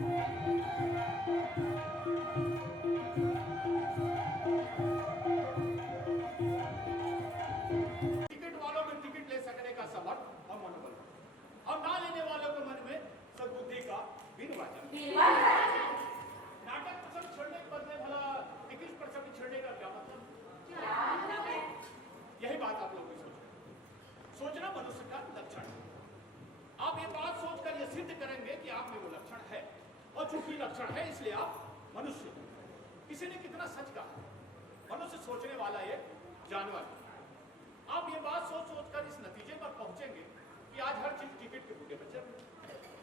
Ticket वालों में ticket ले सकने का समर्थ और मनोबल और ना लेने वालों के मन में सद्बुद्धि का वीरवाचन। नाटक पसंद छोड़ने के बदले भला टिकट पसंद छोड़ने का क्या मतलब? यही बात आप लोग को सोचना मनुष्य का लक्षण है। आप ये बात सोचकर ये सिद्ध करेंगे कि आप में वो लक्षण है और चूंकि लक्षण है इसलिए आप मनुष्य हैं। किसी ने कितना सच कहा, मनुष्य सोचने वाला एक जानवर है। आप ये बात सोच सोचकर इस नतीजे पर पहुंचेंगे कि आज हर चीज टिकट के बूटे पर चल रही है।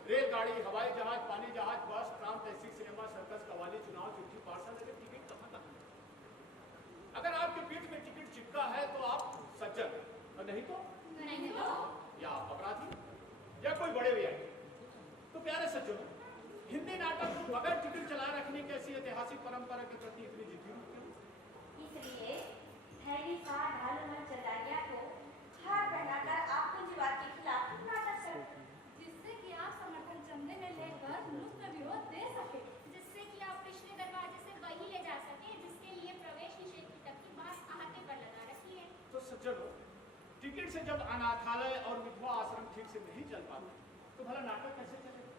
रेलगाड़ी, हवाई जहाज, पानी जहाज, बस, tram, taxi, cinema, circus, qawwali, चुनाव, चिट्ठी, पार्सल, लेकिन टिकट कहां कहां? अगर आपके पीठ में टिकट चिपका है तो आप सज्जन और नहीं तो या आप अपराधी या कोई बड़े वीआईपी। तो प्यारे सज्जनों, हिंदी नाटक को बगैर टिकट चलाए रखने की ऐसी ऐतिहासिक परंपरा के प्रति इतनी जिद्दी क्यों? इसलिए चटाइया को हार पहनाकर आप पूंजीवाद के खिलाफ नाटक करते, जिससे कि आप समर्थन चंदे में लेकर मुफ्त विरोध दे सके, जिससे कि आप पिछले दरवाजे से वही ले जा सके जिसके लिए प्रवेश निषेध की टप्पी बांस आहते पर लगा रखी है। तो सज्जनों, टिकट से जब अनाथालय और विधवा आश्रम ठीक से नहीं चल पाते तो भला नाटक कैसे चलेगा?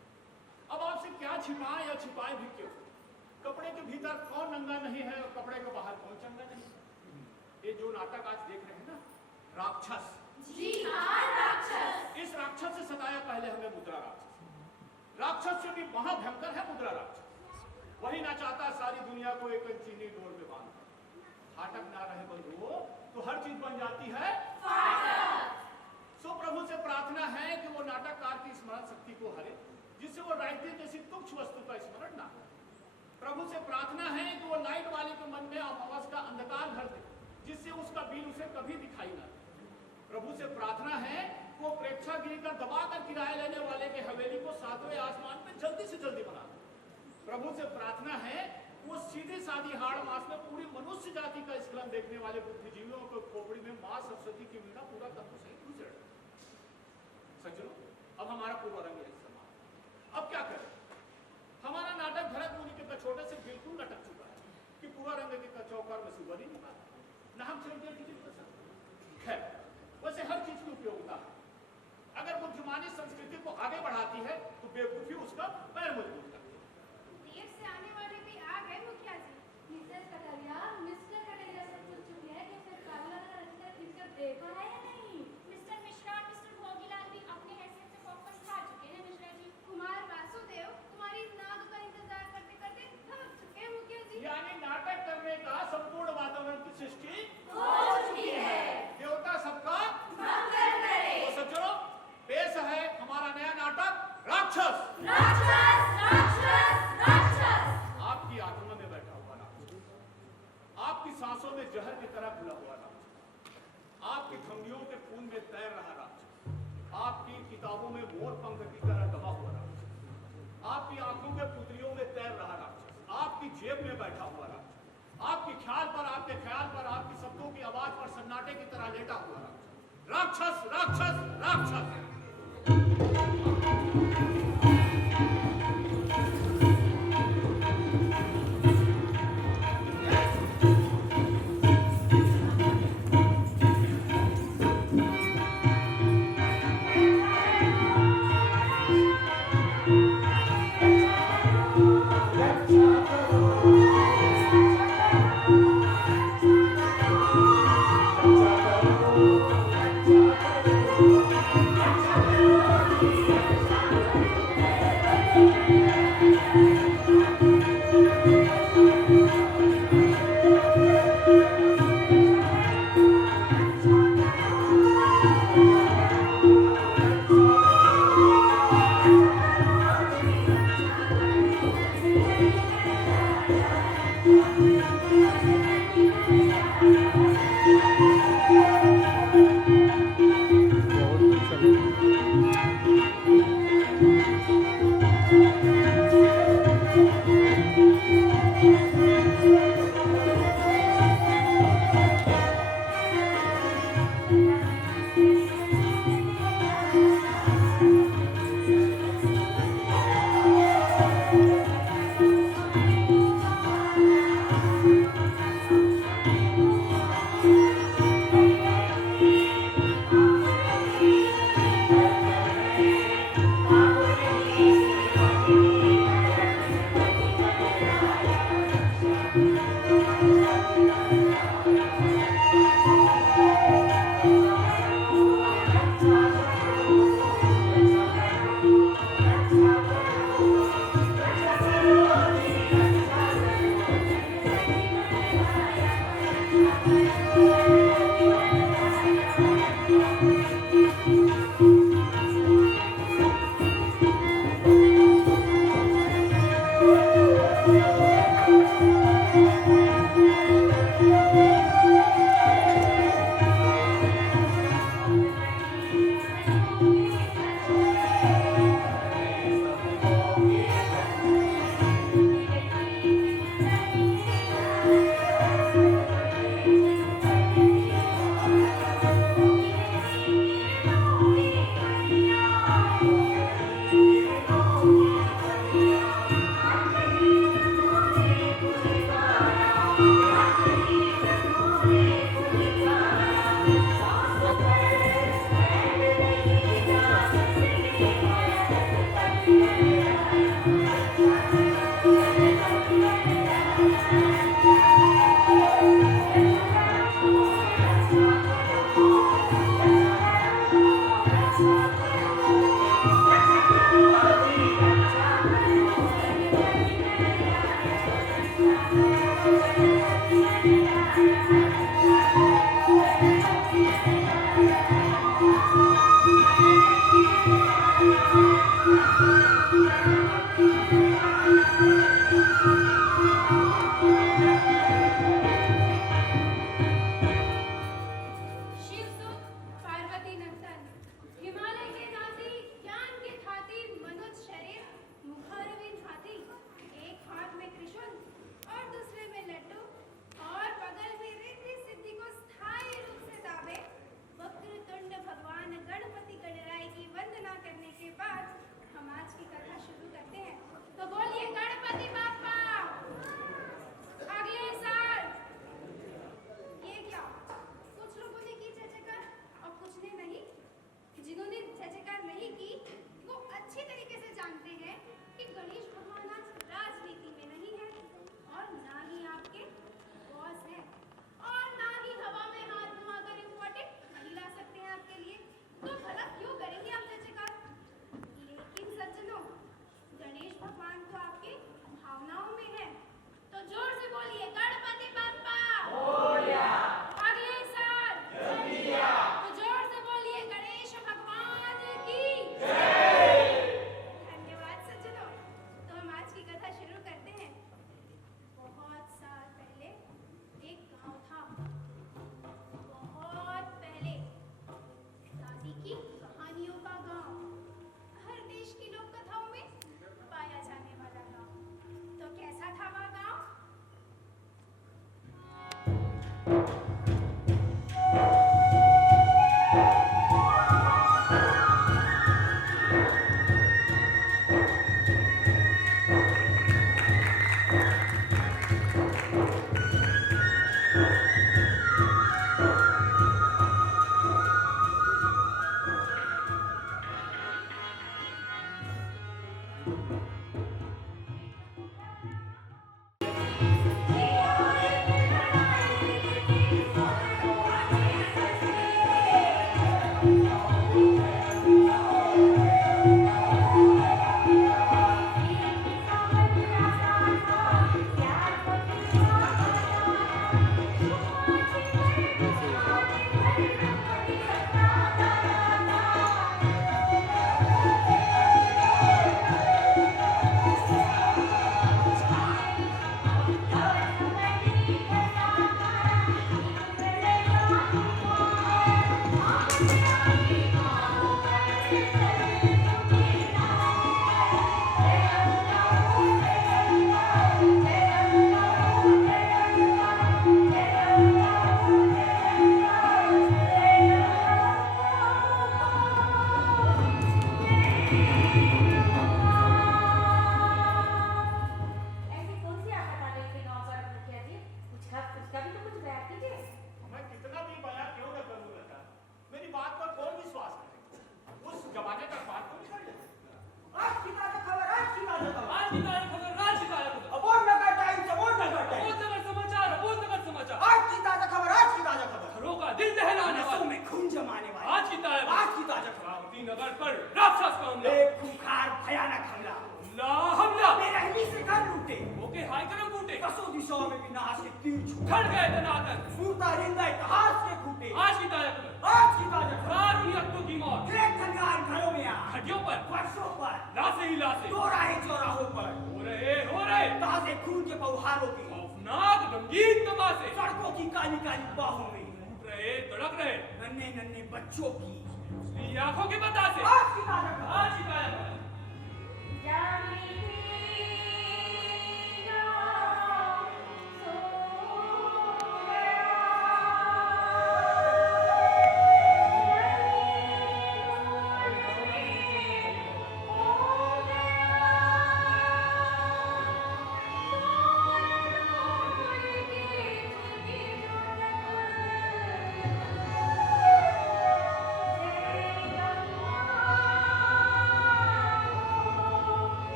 अब आपसे क्या छिपाएं या छिपाएं भी क्यों? कपड़े के भीतर कौन नंगा नहीं है और कपड़े के बाहर कौन चंगा नहीं? ये जो नाटक आज देख रहे हैं ना, राक्षस। जी हाँ, राक्षस। इस राक्षस से सताया पहले हमें मुद्रा राक्षस। राक्षस से भी महाभयंकर है मुद्रा राक्षस। वही ना चाहता सारी दुनिया को एक चीनी डोर में बांध। फाटक ना रहे बंधुओं तो हर चीज बन जाती है फाटक। सो प्रभु से प्रार्थना है कि वो नाटककार की स्मरण शक्ति को हरे, जिससे वो राइटिंग जैसी तुच्छ वस्तु का स्मरण ना हो। प्रभु से प्रार्थना है कि वो लाइट वाले के मन में अमावस का अंधकार भर दे, जिससे उसका बिल उसे कभी दिखाई ना दे। प्रभु से प्रार्थना है कि वो प्रेक्षागृह का दबाकर किराया लेने वाले के हवेली को 7वें आसमान पे जल्दी से जल्दी बना दे। प्रभु से प्रार्थना है वो सीधे साधी हाड़ मास में पूरी मनुष्य जाति का स्खलन देखने वाले बुद्धिजीवियों को खोपड़ी में मां सरस्वती की वीणा पूरा तत्व सहित गुजर। सज्जनों, अब हमारा पूर्व रंग है समाज। अब क्या करें? हमारा नाटक भरत मुनि के कछोटे से बिल्कुल लटक चुका है कि पूरा रंग के कचौकर में सुबह नहीं पाता ना हम चलते टिकट कर सकते। खैर, वैसे हर चीज की उपयोगिता है। अगर बुद्धिमानी संस्कृति को आगे बढ़ाती है तो बेवकूफी उसका पैर मजबूत करती है। देर से आने वाले भी आ गए मुखिया जी। मिस्टर कटरिया सब चुप चुके हैं कि फिर काला रंजन टिकट देखा है या नहीं? मिस्टर मिश्रा और मिस्टर भोगीलाल भी अपने हैसियत से पॉपकॉर्न खा चुके हैं। मिश्रा जी, कुमार वासुदेव तुम्हारी नाद का इंतजार करते करते थक चुके हैं मुखिया जी। यानी नाटक करने का संपूर्ण वातावरण की सृष्टि हो चुकी है। देवता सबका मंगल करे। तो सज्जनों, पेश है हमारा नया नाटक राक्षस। राक्षस, राक्षस, राक्षस। आपकी आत्मा में बैठा हुआ राक्षस, आपकी सांसों में जहर की तरह घुला हुआ राक्षस, आपकी धमनियों के खून में तैर रहा राक्षस, आपकी किताबों में मोर पंख की तरह दबा हुआ राक्षस, आपकी आंखों के पुतलियों में तैर रहा राक्षस, आपकी जेब में बैठा हुआ राक्षस, आपके ख्याल पर, आपके ख्याल पर, आपकी शब्दों की आवाज पर सन्नाटे की तरह लेटा हुआ राक्षस। राक्षस, राक्षस, राक्षस। Thank you. शिवसुत पार्वती नंदन हिमालय के नाती ज्ञान के खाती मनुष्य शरीर मुखारविंद हाथी एक हाथ में त्रिशूल और दूसरे में लड्डू और बगल में रिद्धि सिद्धि को स्थायी रूप से दाबे वक्रतुंड भगवान गणपति गणराय की वंदना करने के बाद हम आज की कथा शुरू करते हैं। तो बोलिए गणपति बाप्पा। अगले साल ये क्या कुछ लोगों ने की जय जयकार और कुछ ने नहीं। जिन्होंने जय जयकार नहीं की वो अच्छी तरीके से जानते हैं कि गणेश भगवान आज राजनीति में नहीं है और ना ही आपके बॉस हैं और ना ही हवा में हाथ घुमाकर इम्पोर्टेंट नहीं ला सकते हैं आपके लिए। तो भला क्यों करेंगे आप जय जयकार। लेकिन सज्जनों गणेश भगवान तो आपके भावनाओं में है। तो जोर से बोलिए गणपति बाप्पा। अगले साल तो जोर से बोलिए गणेश भगवान की धन्यवाद सज्जनों। तो हम आज की कथा शुरू करते हैं। बहुत साल पहले एक गांव था। बहुत पहले दादी की कहानियों का गांव, हर देश की लोक कथाओं में पाया जाने वाला गांव। तो कैसा था वह गांव। ऐसी कौन सी आफत आ गई थी गांव पर मुखिया जी। उसका भी तो कुछ बयान कीजिए। मैं कितना भी बयान क्यों न करूं लता, मेरी बात पर कौन विश्वास करेगा। उस जमाने का बात तो निकल गया। आज की ताजा खबर, आज की ताजा खबर। आज की ताजा खबर, राज की ताजा खबर। अबोध नगर टाइम्स, अबोध नगर टाइम्स। अबोध नगर समाचार, अबोध नगर समाचार। आज की ताजा खबर, आज की ताजा खबर। घरों का दिल दहलाने नसों वाली। में खून जमाने वाली। आज की ताजा खबर। आज की ताजा खबर। रावती नगर पर राक्षस का हमला। एक खूंखार भयानक हमला। हमला। बेरहमी से घर लूटे। ओके हाय करम फूटे। दसों दिशाओं में विनाश के तीर छूटे। खड़ गए धनातन। फूटा जिंदा इतिहास के खूटे। आज की ताजा खबर। आज की ताजा खबर। दारुणी हत्तों की मौत। ग्रेट धनगार घरों में आ। हड्डियों पर, फर्शों पर, लाशें ही लाशें। दोराहे चौराहों पर। हो रहे। ताजे खून के बौहारों की। खौफनाक रंगीन तमाशे। सड़कों की काली काली बाहों में। टूट रहे, तड़क रहे। नन्हे नन्हे बच्चों की। उसकी आंखों के बतासे। आज की ताजा खबर। आज की ताजा खबर।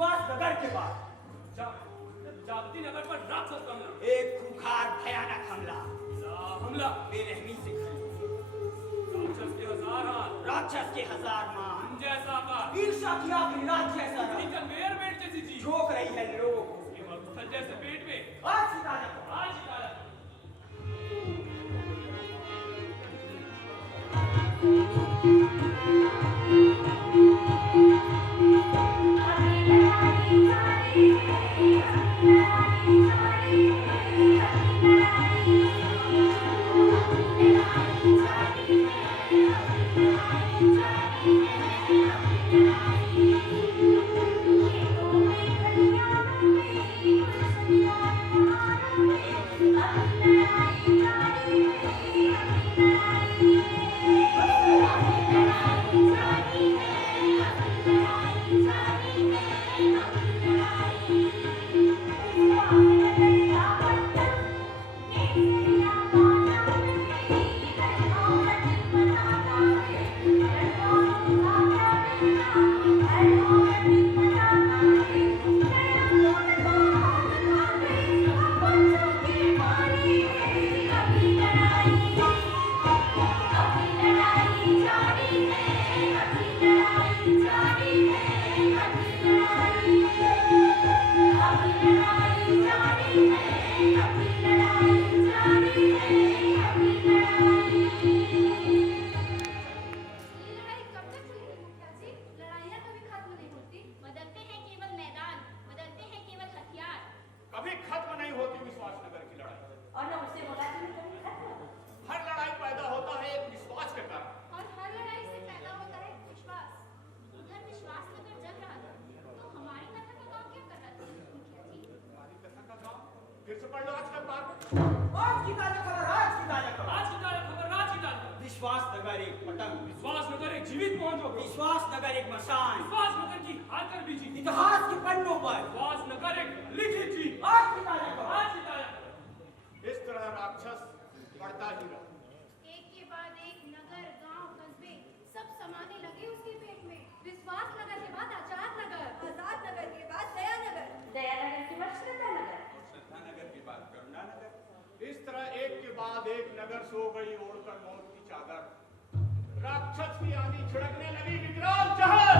विश्वास नगर के बाद जागती नगर पर राक्षस हमला। एक खूंखार भयानक हमला हमला बेरहमी से राक्षस के हजार हाथ, राक्षस के हजार मान जैसा आकार, ईर्ष्या की आग रात जैसा रंग, निकल मेयर पेट जैसी चीज, झोंक रही है लोग ये मरुस्थल जैसे पेट में आज सितारा आज सितारा। कभी खत्म नहीं होती विश्वास नगर की लड़ाई। और न उससे मुकाबले में कभी खत्म होती। हर लड़ाई पैदा होता है एक विश्वास के कारण। और हर लड़ाई से पैदा होता है विश्वास। उधर विश्वास नगर जल रहा था तो हमारी कथा का काम क्या कर रहा था मुखिया जी? हमारी कथा का काम फिर से पढ़ लो आज का पाठ। आज की ताजा खबर आज की ताजा खबर आज की ताजा खबर राज की ताजा। विश्वास नगर एक पतंग विश्वास नगर एक जीवित पहुंचो। विश्वास नगर एक मशान विश्वास नगर की हाथर बीजी। इतिहास के पन्नों पर विश्वास नगर एक लिखित चीज। आज की ताजा खबर आज की ताजा खबर। इस तरह राक्षस बढ़ता ही रहा। एक के बाद एक नगर, गांव, कस्बे सब समाने लगे उसके पेट में। विश्वास नगर के बाद आजाद नगर, आजाद नगर के बाद दया नगर, दया नगर के बाद श्रद्धा नगर, श्रद्धा नगर के बाद करुणा नगर। इस तरह एक के बाद एक नगर सो गई ओढ़कर मौत की चादर। राक्षस की आंधी छिड़कने लगी विकराल जहर।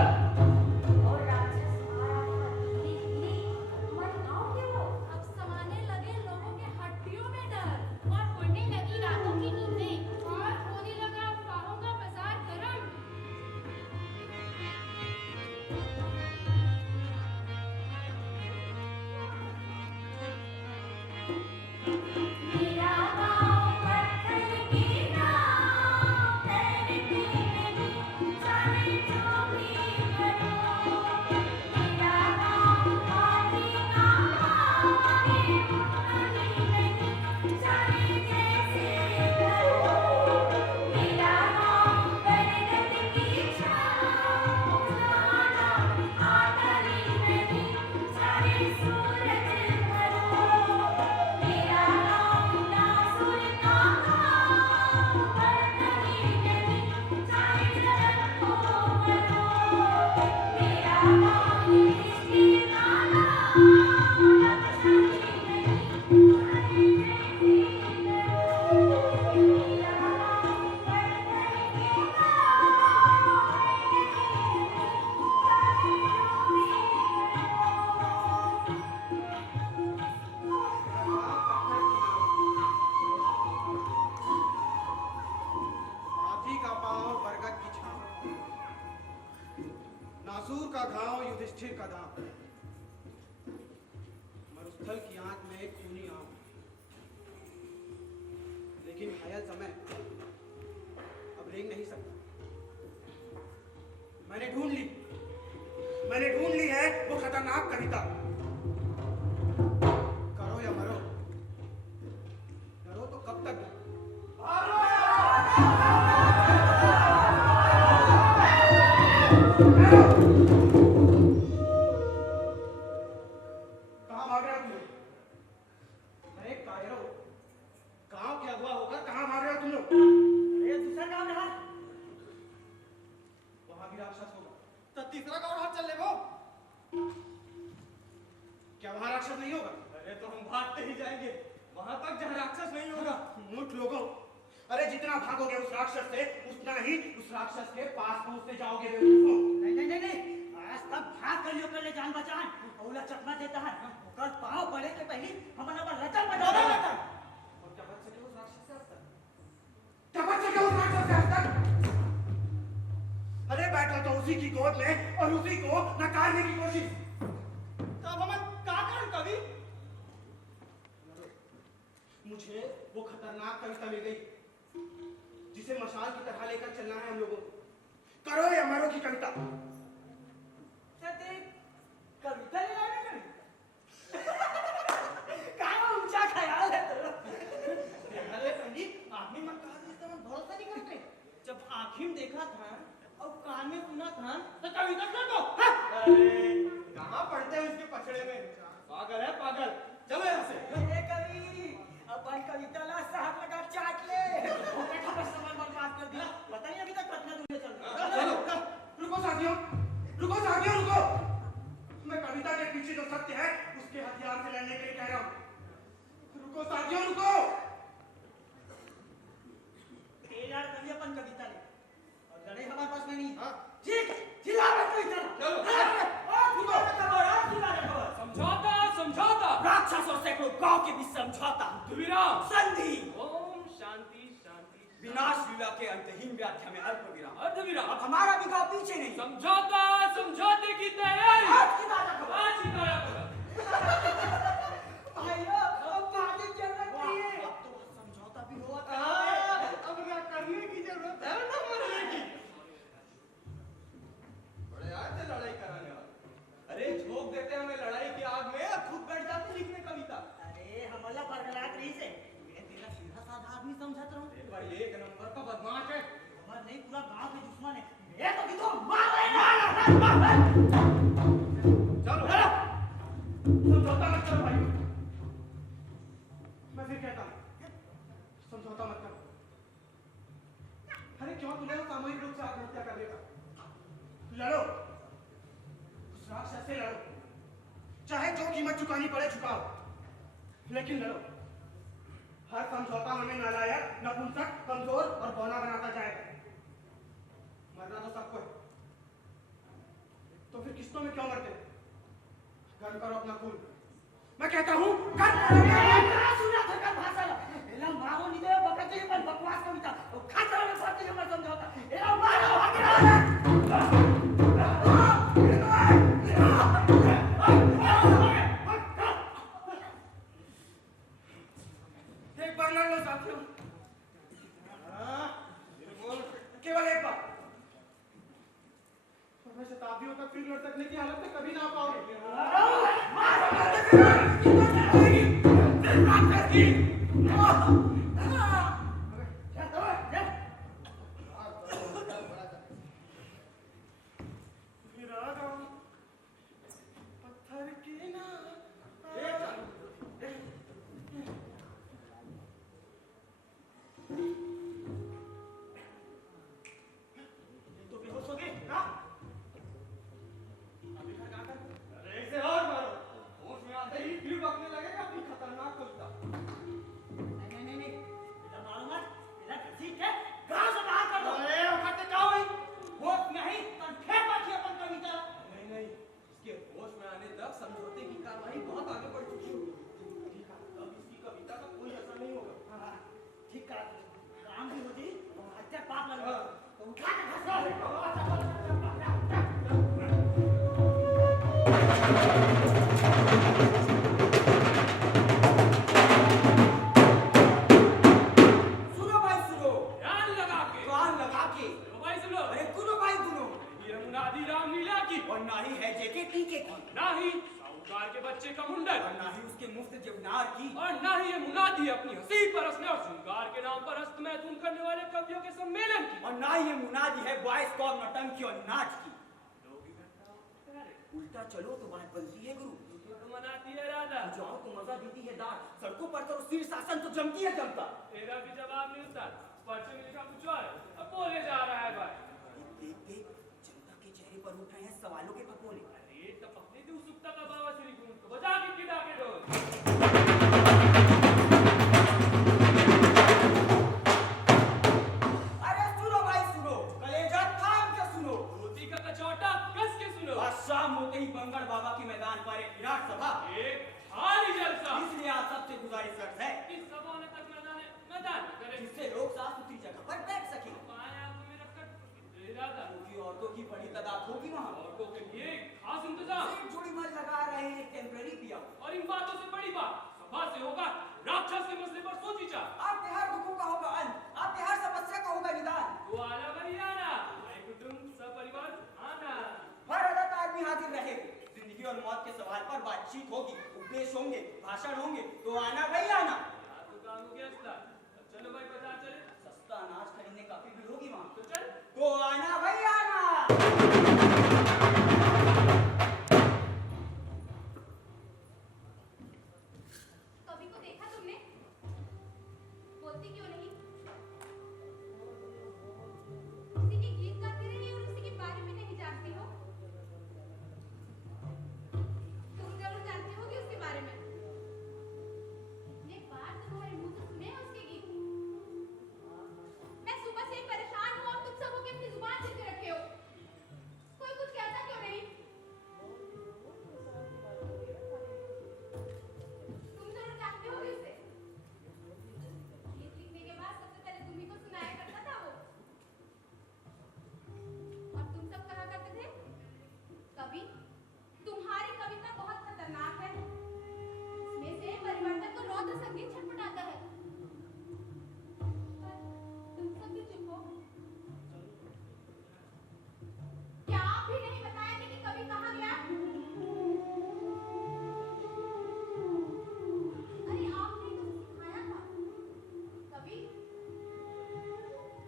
और राक्षस हमारा धीरे धीरे हमारे गांव के लोग अब समाने लगे लोगों के हड्डियों में डर। और उड़ने लगी रातों की नींदें। और होने लगा अफवाहों का बाजार गरम। मेरा गांव पत्थर की नाव तैरती नहीं जाने जो भी करो। मेरा गांव पानी का भाव है उठानी नहीं जाने कैसे करो। मेरा गांव बरगद की छाँव उठाना आता ही नहीं जाने सूरज भरो। मेरा गाँव नासुर का गाँव बढ़ता ही नहीं चाहे जन्म हो मरो। मेरा गाँव युधिष्ठिर का गाँव रक्षा ही नहीं चाहे जैसे करो। मेरा गाँव पत्थर के गाँव है हाथी का पांव बरगद की छांव, नासूर का घाव युधिष्ठिर का दाम, मरुस्थल की आंख में एक खूनी आंव। लेकिन घायल समय अब रेंग नहीं सकता। मैंने ढूंढ ली है वो खतरनाक कविता। करो या मरो, डरो तो कब तक डरो? कहाँ भाग रहे हो तुम लोग? अरे कायरो, गांव के अगवा होकर कहाँ भाग रहे हो तुम लोग? ये दूसरा काम रहा वहां भी राक्षस होगा तो तीसरा गांव कहाँ चल ले वो? क्या वहां राक्षस नहीं होगा? अरे तो हम भागते ही जाएंगे वहां तक जहाँ राक्षस नहीं होगा। मूर्ख लोगों, अरे जितना भागोगे उस राक्षस से उतना ही उस राक्षस के पास पहुंचते जाओगे बेवकूफों। नहीं आज तक भाग कर लियो पहले जान बचान औला चकमा देता है ओकर पांव पड़े के पहले हम अपन रचन बजा देता। और क्या बच सके उस राक्षस से आज तक? क्या बच सके उस राक्षस से आज तक? अरे बैठा तो उसी की गोद में और उसी को नकारने की कोशिश। तब हम का कर कवि? मुझे वो खतरनाक कविता मिल गई जिसे मशाल की तरह लेकर चलना है हम लोगों को। करो या मरो की कविता। कविता ले लाने कविता कहाँ ऊंचा ख्याल है तेरा। अरे पंडित आदमी मन कहा जिस तरह भरोसा नहीं करते। जब आँखी में देखा था और कान में सुना था तो कविता कर दो। अरे कहाँ पढ़ते हो इसके पछड़े में? पागल है पागल। चलो यहाँ से। कवि अपन कविता ला साहब लगा चाट ले। बैठा बस समय बर्बाद कर दिया। पता नहीं अभी तक कितना दूर चल रहा। चलो रुको साथियों, रुको साथियों, रुको। मैं कविता के पीछे जो सत्य है उसके हथियार से लड़ने के लिए कह रहा हूँ। रुको साथियों, रुको। तेरा कभी अपन कविता ले और लड़े हमारे पास में नहीं। हाँ ठीक चिल्ला मत कविता। चलो रुको खबर समझौता समझौता राक्षसों से कोई गांव के बीच समझौता विराम संधि ओम शांति शांति विनाश लीला के अंतहीन व्याख्या में अल्प विराम। अर्ध विराम अब हमारा भी गांव पीछे नहीं। समझौता समझौते की तैयारी आज की ताजा खबर। आज ही ताजा खबर। भाइयों अब बातें चल रही है। अब तो समझौता भी हुआ था। अब क्या करने की जरूरत है ना मरने की। बड़े आए थे लड़ाई कराने वाले। अरे झोंक देते हमें लड़ाई की आग में और खुद बैठ जाते लिखने कविता। अरे हमला बरगलात रही से मैं तेरा सीधा साधा आदमी समझत रहूं। भाई एक नंबर का बदमाश है। हमारा नहीं पूरा गांव के दुश्मन है। मैं तो कितो मार रहे चलो समझौता मत करो भाई। मैं फिर कहता हूँ समझौता मत करो। अरे क्यों तुम्हें सामूहिक रूप से आत्महत्या करने का? लड़ो, उस राक्षस से लड़ो, चाहे जो कीमत चुकानी पड़े चुकाओ, लेकिन लड़ो। हर समझौता हमें नालायक, नपुंसक, कमजोर और बौना बनाता जाएगा। मरना तो सबको है, तो फिर किस्तों में क्यों मरते? गर्म करो अपना खून। मैं कहता हूँ सुना था कल भाषा एला मारो नहीं दे बकते पर बकवास कविता और खाता में सब चीज मत समझौता एला मारो एक बार लड़ लो साथियों। केवल एक बार। मैं शताब्दियों तक फिर लड़ सकने की हालत में कभी ना पाओगे। पत्थर के ना तो बेहोश हो गए ना अभी खा कर अरे एक से और मारो होश में आते ही फिर बकने लगेगा अपनी खतरनाक कविता नहीं इधर मारो मत इधर ठीक है गांव से बाहर कर दो अरे वक्त क्या हुई होश नहीं तो फेंक बाकी अपन कविता नहीं इसके होश में आने तक समझौते की कार्रवाई बहुत आगे बढ़ चुकी होगी ठीक है अब इसकी कविता का कोई असर नहीं होगा हां ठीक है काम भी होती और हत्या पाप लगेगा तो उठा के घसो सुनो भाई सुनो ध्यान लगा के कान लगा के भाई सुन लो अरे कुनो भाई कुनो ये मुनादी रामलीला की और ना ही है जेके टीके की ना ही साहूकार के बच्चे का मुंडन और ना ही उसके मुफ्त जवनार की और ना ही ये मुनादी अपनी हंसी परसने और श्रृंगार के नाम पर हस्त महतून करने वाले कवियों के सम्मेलन की और ना ही ये मुनादी है बॉयज कॉम नौटंकी और नाच की उल्टा चलो तो बात बनती है गुरु तो मनाती है राधा जाओ तो मजा देती है दार सड़कों पर तो सिर शासन तो जमती है जनता तेरा भी जवाब नहीं उतर पर्चे में लिखा कुछ और है अब बोले जा रहा है भाई देख देख जनता के चेहरे पर उठ रहे हैं सवालों के फकोले अरे टपकने दी उत्सुकता का बाबा श्री गुरु को बजा के औरतों की बड़ी तादाद होगी वहाँ। औरतों के लिए खास इंतजाम एक जोड़ी मल लगा रहे हैं टेम्पररी पिया। और इन बातों से बड़ी बात सभा से होगा राक्षस के मसले पर सोच विचार। आपके हर दुखों का होगा अंत, आपके हर समस्या का होगा निदान। तो आना भाई आना, भाई कुटुंब सपरिवार आना। हर अदत आदमी हाजिर रहे। जिंदगी और मौत के सवाल पर बातचीत होगी, उपदेश होंगे, भाषण होंगे, तो आना भाई आना। यहाँ तो काम हो गया इसका। अब चलो भाई बाजार चले। सस्ता अनाज खरीदने काफी भीड़ होगी वहाँ। तो चल। तो आना भाई आना। कवि को देखा तुमने? बोलती क्यों नहीं? उसी के गीत गाती रही और उसी के बारे में नहीं जानती हो? तुम जरूर जानती होगी उसके बारे में। एक बार तो तुम्हारे मुंह से सुने हैं उसके गीत। मैं सुबह से परेशान हूँ और तुम सब होके अपनी जुबान जिद के रखे हो। कोई कुछ कहता क्यों नहीं? तुम जरूर जानते होगे उसे। गीत लिखने के बाद सबसे पहले तुम्ही को सुनाया करता था वो। और तुम सब कहा करते थे, कवि तुम्हारी कविता बहुत खतरनाक है, इसमें से परिवर्तन को रौद्र संगीत छटपटाता है। पर तुम सब भी चुप हो। क्या आप भी नहीं बताएंगे कि कवि कहाँ गया? अरे आपने तो सिखाया था। कवि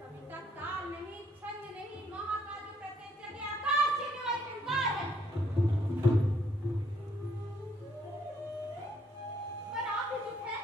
कविता ताल नहीं, छंद नहीं, महाकाव्य प्रत्यंचा के आकाश छीनने वाली टंकार है। पर आप भी चुप हैं।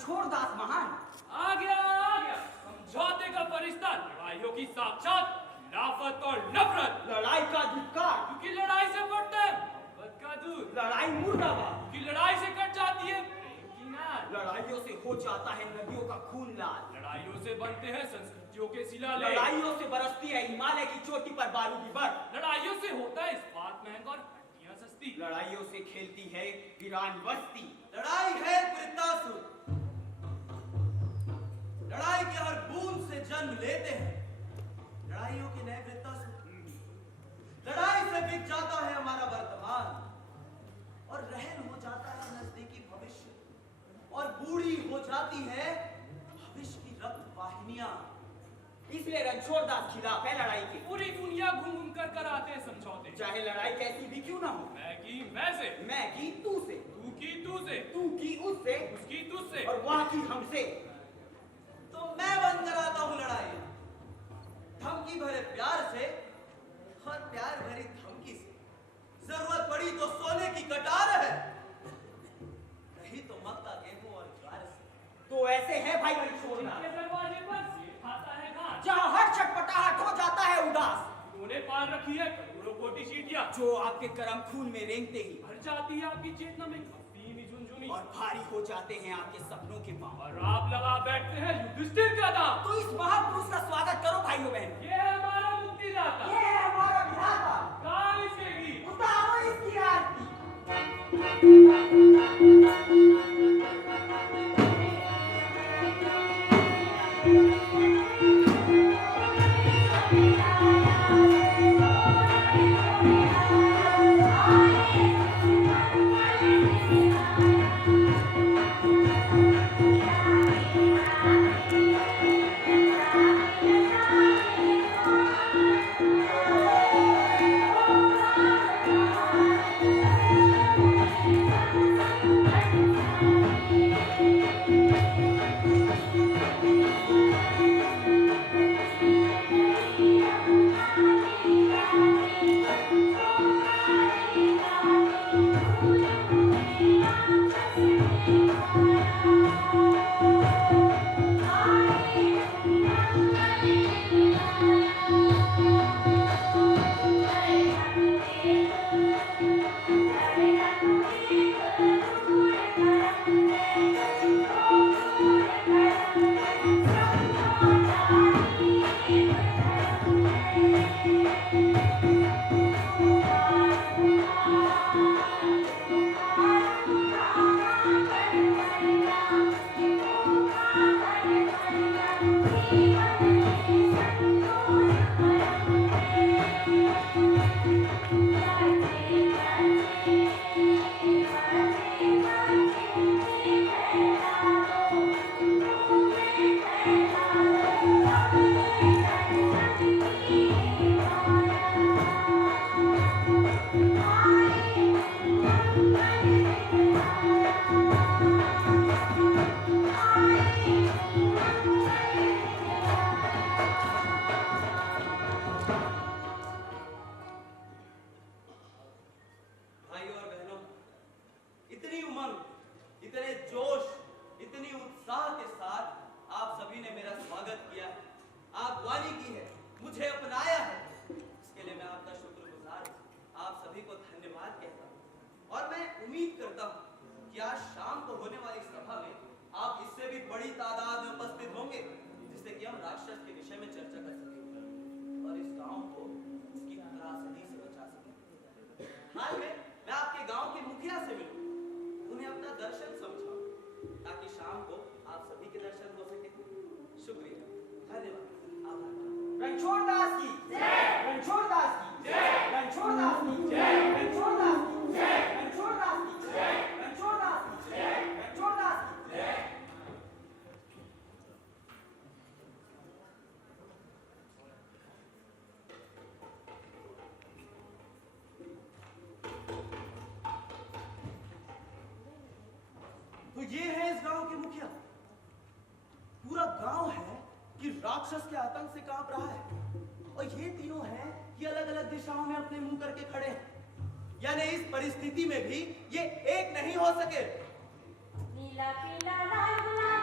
रणछोड़दास महान। आ गया समझौते का फरिश्ता, लड़ाइयों की साक्षात खिलाफत और नफरत। लड़ाई का धिक्कार, क्योंकि लड़ाई से बढ़ता है मोहब्बत का दूध। लड़ाई मुर्दाबाद, क्योंकि लड़ाई से कट जाती है प्रेम की नाद। लड़ाइयों से हो जाता है नदियों का खून लाल। लड़ाइयों से बनते हैं संस्कृतियों के शिलालेख। लड़ाइयों से बरसती है हिमालय की चोटी पर बारूदी बर्फ। लड़ाइयों से होता है इस्पात महंगा और हड्डियां सस्ती। लड़ाइयों से खेलती है वीरान बस्ती। लड़ाई है वृत्तासुर, लड़ाई के हर बूंद से जन्म लेते हैं लड़ाइयों के नए वृत्तासुर। लड़ाई से बिक जाता है हमारा वर्तमान और रहन हो जाता है नजदीकी भविष्य, और बूढ़ी हो जाती है भविष्य की रक्त वाहिनियां। इसलिए रणछोड़दास खिलाफ है लड़ाई के। पूरी दुनिया घूम घूम कर कराते हैं समझौते। चाहे लड़ाई कैसी भी क्यों ना हो। मैं की मैं से, मैं की तू से, तू की तू से, तू की उससे, उसकी तुझसे, और वह की हमसे। तो मैं बंद कराता हूं लड़ाई धमकी भरे प्यार से और प्यार भरी धमकी से। जरूरत पड़ी तो सोने की कटार है, नहीं तो मक्का गेहूं और ज्वार से। तो ऐसे है भाई रणछोड़दास, इनके दरवाजे पर से खाता है घास। जहाँ हर छटपटाहट हो जाता है उदास। उन्होंने पाल रखी है करोड़ों कोटि चींटियां, जो आपके करम खून में रेंगते ही भर जाती है आपकी चेतना में हसीनी झुनझुनी, और भारी हो जाते हैं आपके सपनों के पांव। और आप लगा बैठते हैं युधिष्ठिर का दाम। तो इस महापुरुष का स्वागत करो भाइयों बहनों। ये है हमारा मुक्तिदाता, ये है हमारा विधाता, गाओ इसके गीत। उतारो इसकी आरती। हाल में मैं आपके गांव के मुखिया से मिलूं, उन्हें अपना दर्शन समझाऊं, ताकि शाम को आप सभी के दर्शन हो सके। शुक्रिया, धन्यवाद, आभार। रणछोड़दास की जय, रणछोड़दास की जय, रणछोड़दास की जय, रणछोड़दास की जय, रणछोड़दास की जय, रणछोड़दास की जय, रणछोड़दास की जय। तो ये है इस गांव के मुखिया। पूरा गांव है कि राक्षस के आतंक से कांप रहा है, और ये तीनों हैं कि अलग अलग दिशाओं में अपने मुंह करके खड़े हैं। यानी इस परिस्थिति में भी ये एक नहीं हो सके। नीला पीला लाल गुलाबी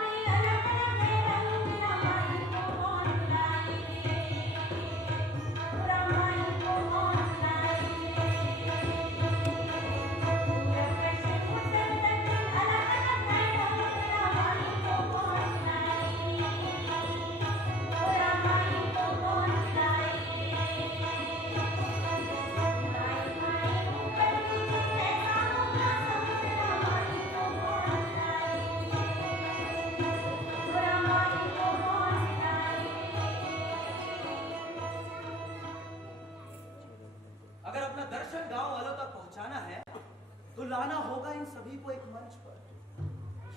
अगर अपना दर्शन गांव वालों तक पहुंचाना है तो लाना होगा इन सभी को एक मंच पर।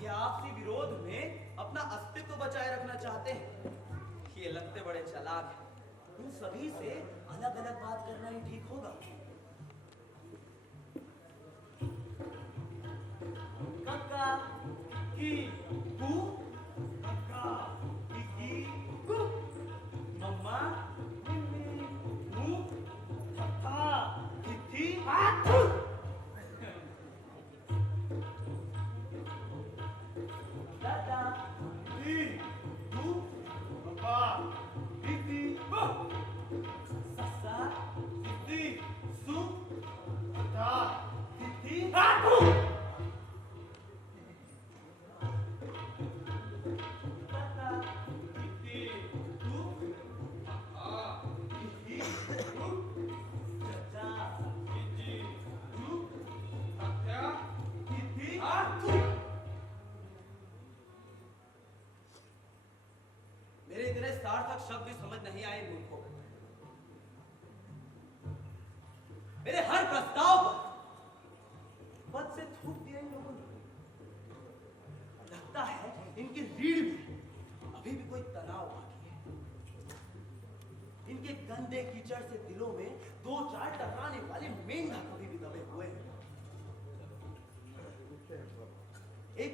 ये आपसी विरोध में अपना अस्तित्व बचाए रखना चाहते हैं। ये लगते बड़े चालाक हैं। इन सभी से अलग अलग बात करना ही ठीक होगा। कक्का की कू, कक्का की कू, मम्मा मिम्मी मू, कक्का तिथि आठू, दादा की कू, पप्पा तिथि बो, ससा तिथि सु, कक्का तिथि आठू। मेरे इतने सार्थक शब्द भी समझ नहीं आए मूर्खों को। मेरे हर प्रस्ताव पर पद से थूक दिया इन लोगों ने। लगता है इनकी रीढ़ में अभी भी कोई तनाव बाकी है। इनके गंदे कीचड़ से दिलों में दो चार टकराने वाले मेंढा कभी भी दबे हुए हैं। एक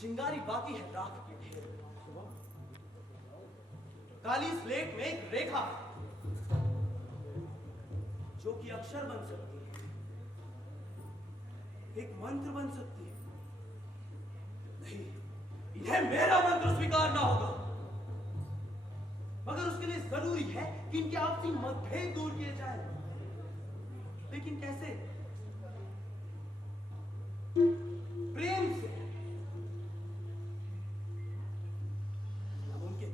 चिंगारी बाकी है राख के ढेर में। काली स्लेट में एक रेखा है जो कि अक्षर बन सकती है, एक मंत्र बन सकती है। नहीं, इन्हें मेरा मंत्र स्वीकारना होगा, मगर उसके लिए जरूरी है कि इनके आपसी मतभेद दूर किए जाएं। लेकिन कैसे? प्रेम से। नामुमकिन।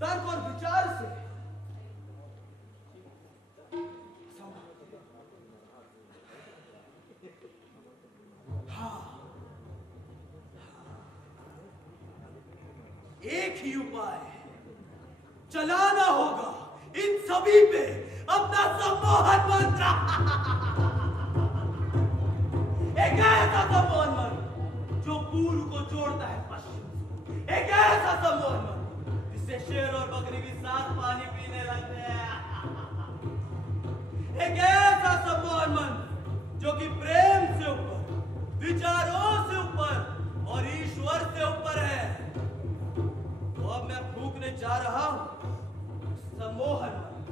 तर्क और विचार से हाँ, एक ही उपाय है, चलाना होगा इन सभी पे अपना सम्मोहन मंत्र। एक ऐसा सम्मोहन मंत्र जो पूर्व को जोड़ता है पश्चिम। एक ऐसा सम्मोहन मंत्र जिससे शेर और बकरी भी साथ पानी पीने लगते हैं। एक ऐसा सम्मोहन मंत्र जो कि प्रेम से ऊपर, विचारों से ऊपर और ईश्वर से ऊपर है। तो अब मैं फूंकने जा रहा हूं सम्मोहन मंत्र।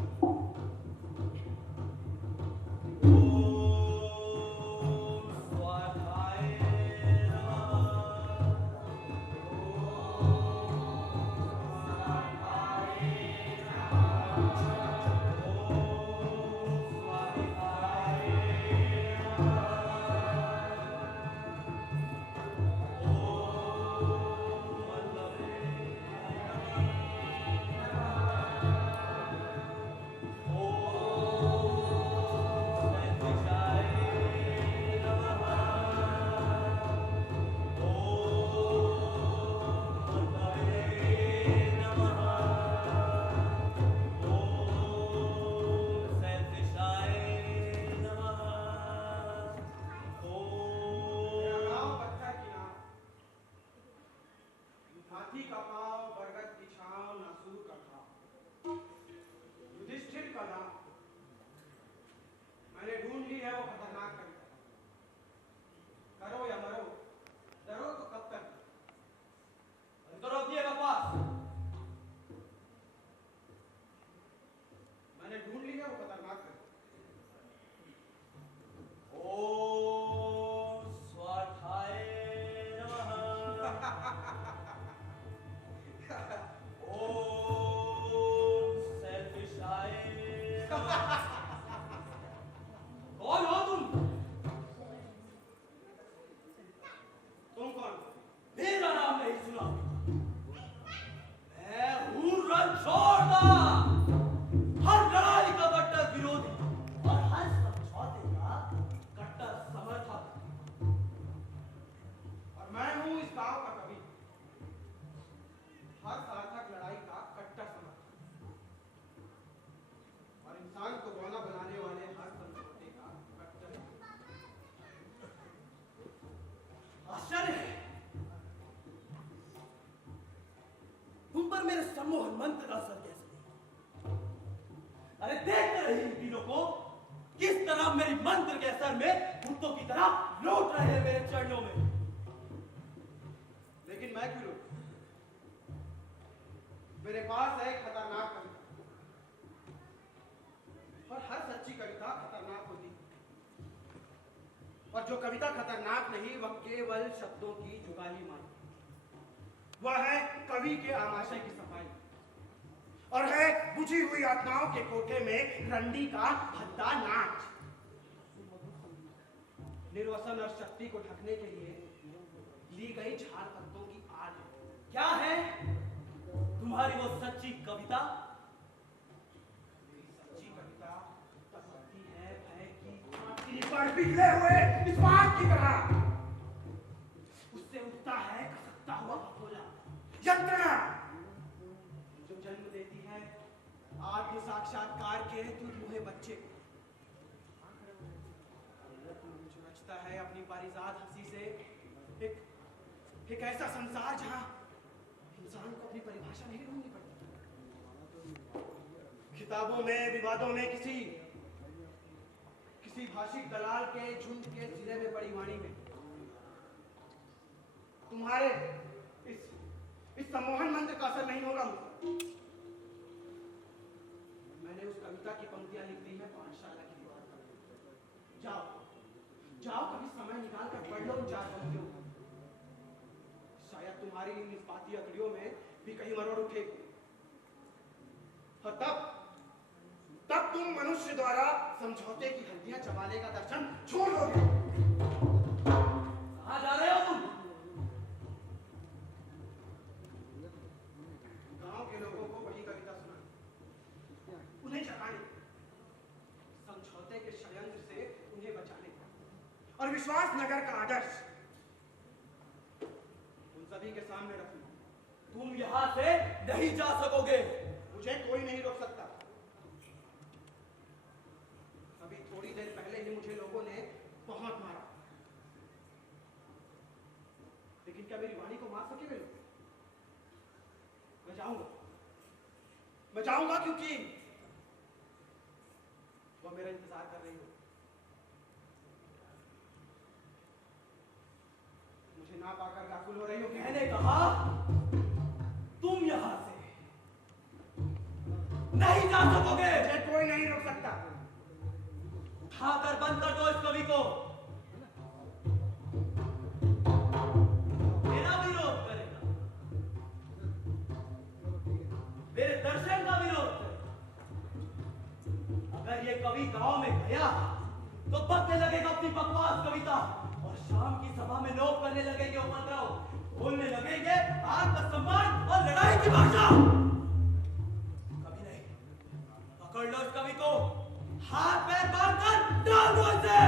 इंसान को बोलना मंत्र का असर कैसे नहीं? अरे देख रही इन तीनों को किस तरह मेरी मंत्र के असर में कुत्तों की तरह लौट रहे हैं मेरे चरणों में। लेकिन मैं क्यों लूटूं? मेरे पास है एक खतरनाक कविता, और हर सच्ची कविता खतरनाक होती है। और जो कविता खतरनाक नहीं वह केवल शब्दों की जुगाली मारती, वह है कवि के आमाशय की सफाई, और है बुझी हुई आत्माओं के कोठे में रंडी का भद्दा नाच। निर्वसन और शक्ति को ढकने के लिए ली गई झाड़ पत्तों की आड़ है। क्या है तुम्हारी वो सच्ची कविता? मेरी सच्ची कविता तपती है भय की छाती पर पिघले हुए इस्पात की तरह। उससे उठता है खसकता हुआ खगोला, यंत्रणा जो जन्म देती है आत्म साक्षात्कार के दुर्मुहे बच्चे को। जो रचता है अपनी पारिजात हंसी से एक ऐसा संसार जहां इंसान को अपनी परिभाषा नहीं ढूंढनी पड़ती। किताबों में विवादों में किसी भाषिक दलाल के झुंड के सिरे में पड़ी वाणी में तुम्हारे इस सम्मोहन मंत्र का असर नहीं होगा मुझ पर। मैंने उस कविता की पंक्तियां लिख दी है पाठशाला की दीवार पर। जाओ कभी समय निकाल कर पढ़ लो उन चार पंक्तियों को। शायद तुम्हारी इन इस्पाती अकड़ियों में भी कहीं मरोड़ उठेगी, और तब तुम मनुष्य द्वारा समझौते की हड्डियां चबाने का दर्शन छोड़ दोगे। कहां जा रहे हो तुम? गांव के लोगों को वही कविता सुना, उन्हें जगाने, समझौते के षड्यंत्र से उन्हें बचाने, और विश्वास नगर का आदर्श उन सभी के सामने रखूं। तुम यहां से नहीं जा सकोगे। मुझे कोई नहीं रोक सकता। अभी थोड़ी देर पहले ही मुझे लोगों ने बहुत मारा, लेकिन क्या मेरी वाणी को मार सके वे लोग? मैं जाऊंगा क्योंकि वो मेरा इंतजार कर रही हो। मुझे ना पाकर व्याकुल हो रही हो। मैंने कहा तुम यहां से नहीं जा सकोगे। मुझे कोई नहीं रोक सकता। उठाकर बंद कर दो इस कवि को। मेरा विरोध करेगा, मेरे दर्शन का विरोध करेगा। अगर ये कवि गांव में गया तो बकने लगेगा अपनी बकवास कविता, और शाम की सभा में लोग करने लगेंगे उपद्रव, बोलने लगेंगे आत्मसम्मान और लड़ाई की भाषा। कभी नहीं। पकड़ लो इस कवि को, हाथ पैर बांधकर डाल दो इसे।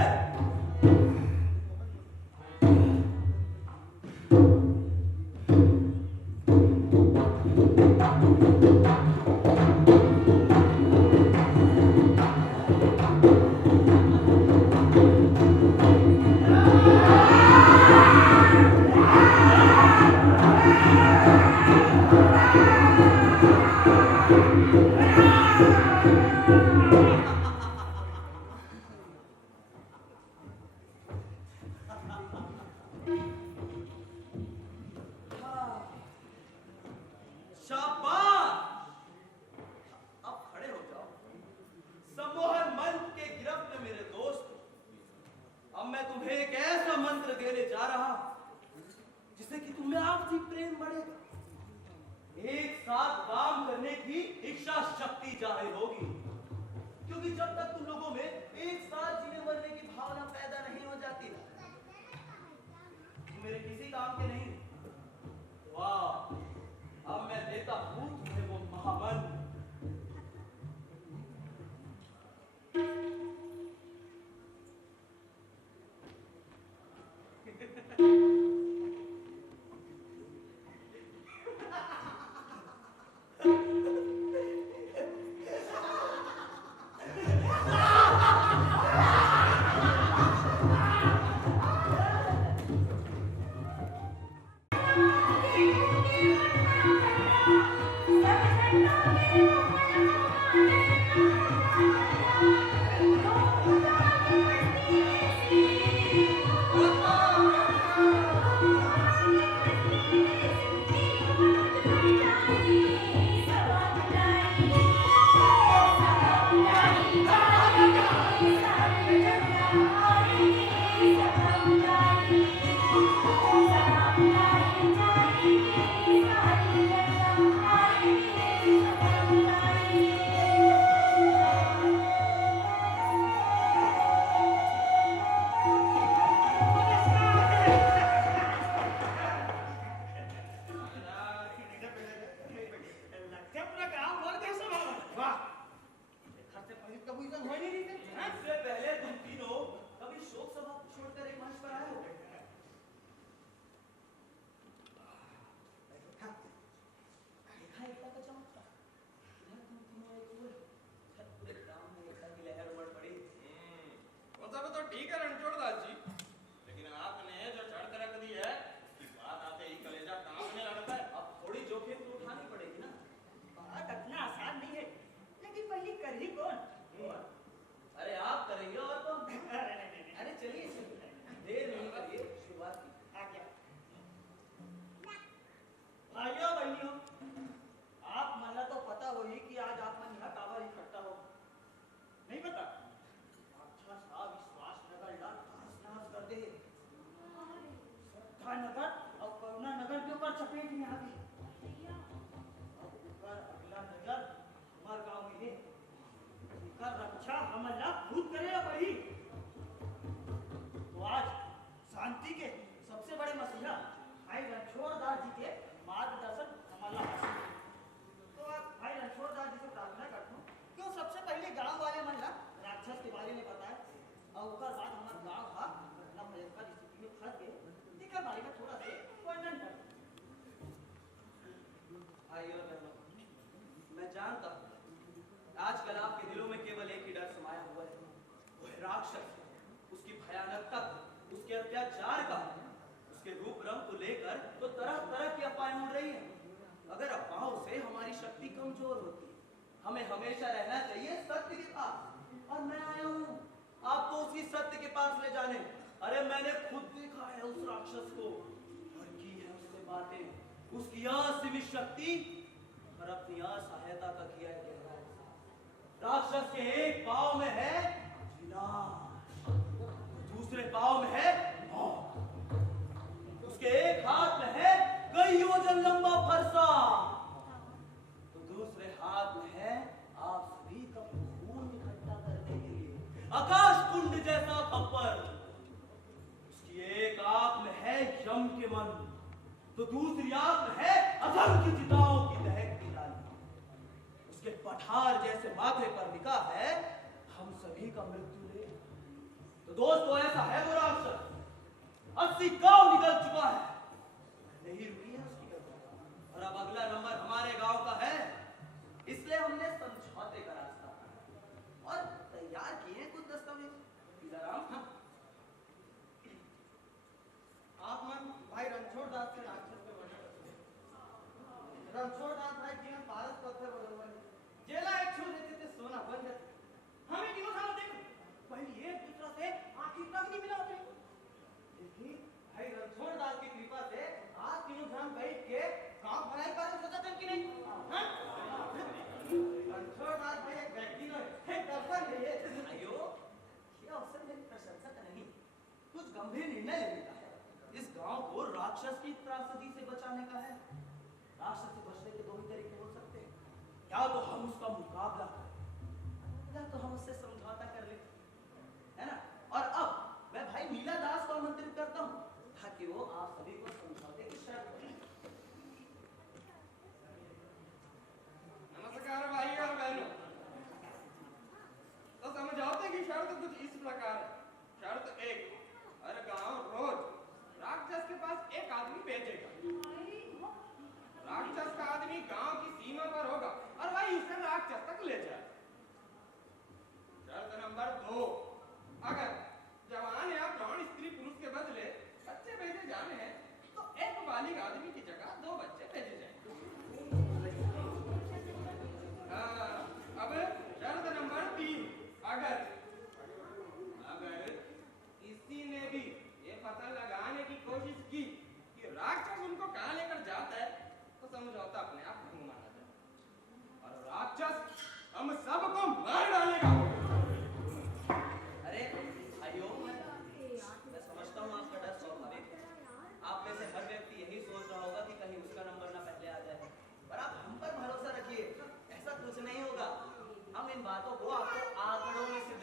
पोजीशन हो ही नहीं रही थी। इससे पहले तुम तीनों कभी शोक सभा छोड़कर एक मंच पर आए हो? देखा एकता का चमत्कार। इधर तुम तीनों एक हुए, इधर पूरे गांव में एकता की लहर उमड़ पड़ी। वो सब तो ठीक है रणछोड़ दास जी, लेकिन आपने जो शर्त रख दी है कि बात आते ही कलेजा कांपने लगता है। अब थोड़ी जोखिम तो उठानी पड़ेगी ना। बात इतना आसान नहीं है, लेकिन पहले कर ही कौन? अरे आप करेंगे और कौन? नहीं। अरे चलिए चलिए, देर नहीं करिए, शुरुआत की। आ गया। भाइयों बहनियों, आप मला तो पता हो ही कि आज आप मन यहाँ काबर इकट्ठा हो। नहीं पता? अच्छा सा विश्वास नगर ला नाश कर दे। श्रद्धा नगर और करुणा नगर के ऊपर चपेट में आ गई। अब ऊपर अगला नगर हमारे गांव में है। इसका रक्षा हम अल्लाह खुद करेगा पड़ी। तो आज शांति के सबसे बड़े मसीहा भाई रणछोड़ दास जी के मार्गदर्शन हमारा हासिल है। तो आप भाई रणछोड़ दास जी से प्रार्थना करता हूँ कि सबसे पहले गांव वाले मन ला राक्षस के बारे में बताए और उसके बाद हमारा गांव का घटना भयंकर स्थिति में फंस गए इसके बारे में थोड़ा सा वर्णन कर। भाइयों और बहनों, मैं जानता हूँ आजकल आपके दिलों में केवल एक ही डर समाया हुआ है, वो है राक्षस, उसकी भयानकता, उसके अत्याचार का। उसके रूप रंग को लेकर तो तरह तरह की अफवाहें उड़ रही हैं। अगर अफवाहों से हमारी शक्ति कमजोर होती है, हमें हमेशा रहना चाहिए सत्य के पास। और मैं आया हूँ आपको उसी सत्य के पास ले जाने। अरे मैंने खुद देखा है उस राक्षस को और की है उससे बातें। उसकी असीमित शक्ति और अपनी असहायता का किया है गहरा एहसास। राक्षस के एक पांव में है विनाश, दूसरे पांव में है मौत, उसके एक हाथ में है कई योजन लंबा फरसा, तो दूसरे हाथ में है आप सभी का खून इकट्ठा करने के लिए आकाश कुंड जैसा खप्पर। उसकी एक आंख में है यम के मन, तो दूसरी आंख में है असंख्य चिताओं की दहकती डाली। उसके पठार जैसे माथे पर लिखा है हम सभी का मृत्यु ले। तो दोस्तों ऐसा है वो राक्षस, 80 गांव निकल चुका है, नहीं रुकी है उसकी गति। और अब अगला नंबर हमारे गांव का है, इसलिए हमने समझौते का रास्ता अपनाया और तैयार किए हैं कुछ दस्तावेज। सीताराम, हाँ? आप मन भाई रणछोड़ दास के राक्षस के वर्णन करते। रणछोड़ दास भाई जीवन पारस पत्थर बदलवा जेला एक छू देते थे सोना बन जाते। हमें तीनों साल देखो पहले एक दूसरा से आखिर तक नहीं मिला होते, लेकिन भाई रणछोड़ दास की कृपा से आज तीनों जन बैठ के काम बनाई पा रहे सोचा था कि नहीं? हाँ? रणछोड़ दास भाई एक व्यक्ति नहीं, एक दर्शन है ये। भाइयों, ये अवसर मेरी प्रशंसा का नहीं, कुछ गंभीर निर्णय लेने का है। इस गांव को राक्षस की त्रासदी से बचाने का है। राक्षस से बचने के दो ही तरीके हो सकते हैं, या तो हम उसका मुकाबला करें या तो हम उससे समझौता कर लें, है ना? और अब मैं भाई नीला दास को आमंत्रित करता हूँ ताकि वो आप सभी को समझौते की शर्त दें। नमस्कार भाई और बहनों। तो समझौते की शर्त कुछ इस प्रकार है। शर्त एक, हर गांव रोज राक्षस के पास एक आदमी भेजेगा। राक्षस का आदमी गांव की सीमा पर होगा और वही उसे राक्षस तक ले जाए। शर्त नंबर 2, अगर जवान या जवान स्त्री पुरुष के बदले बच्चे भेजे जाने हैं तो एक बालिग आदमी की जगह 2 बच्चे भेजे जाएंगे। अब शर्त नंबर 3, अगर किसी ने भी ये पता लगाने की कोशिश की कि राक्षस उनको कहां लेकर जाता है तो समझौता अपने आप भंग माना जाए और राक्षस हम सबको मार डालेगा। अरे भाइयों, मैं समझता हूँ आपका डर स्वाभाविक है। आप में से हर व्यक्ति यही सोच रहा होगा कि कहीं उसका नंबर ना पहले आ जाए, पर आप हम पर भरोसा रखिए, ऐसा कुछ नहीं होगा। हम इन बातों को आपको आंकड़ों में सिद्ध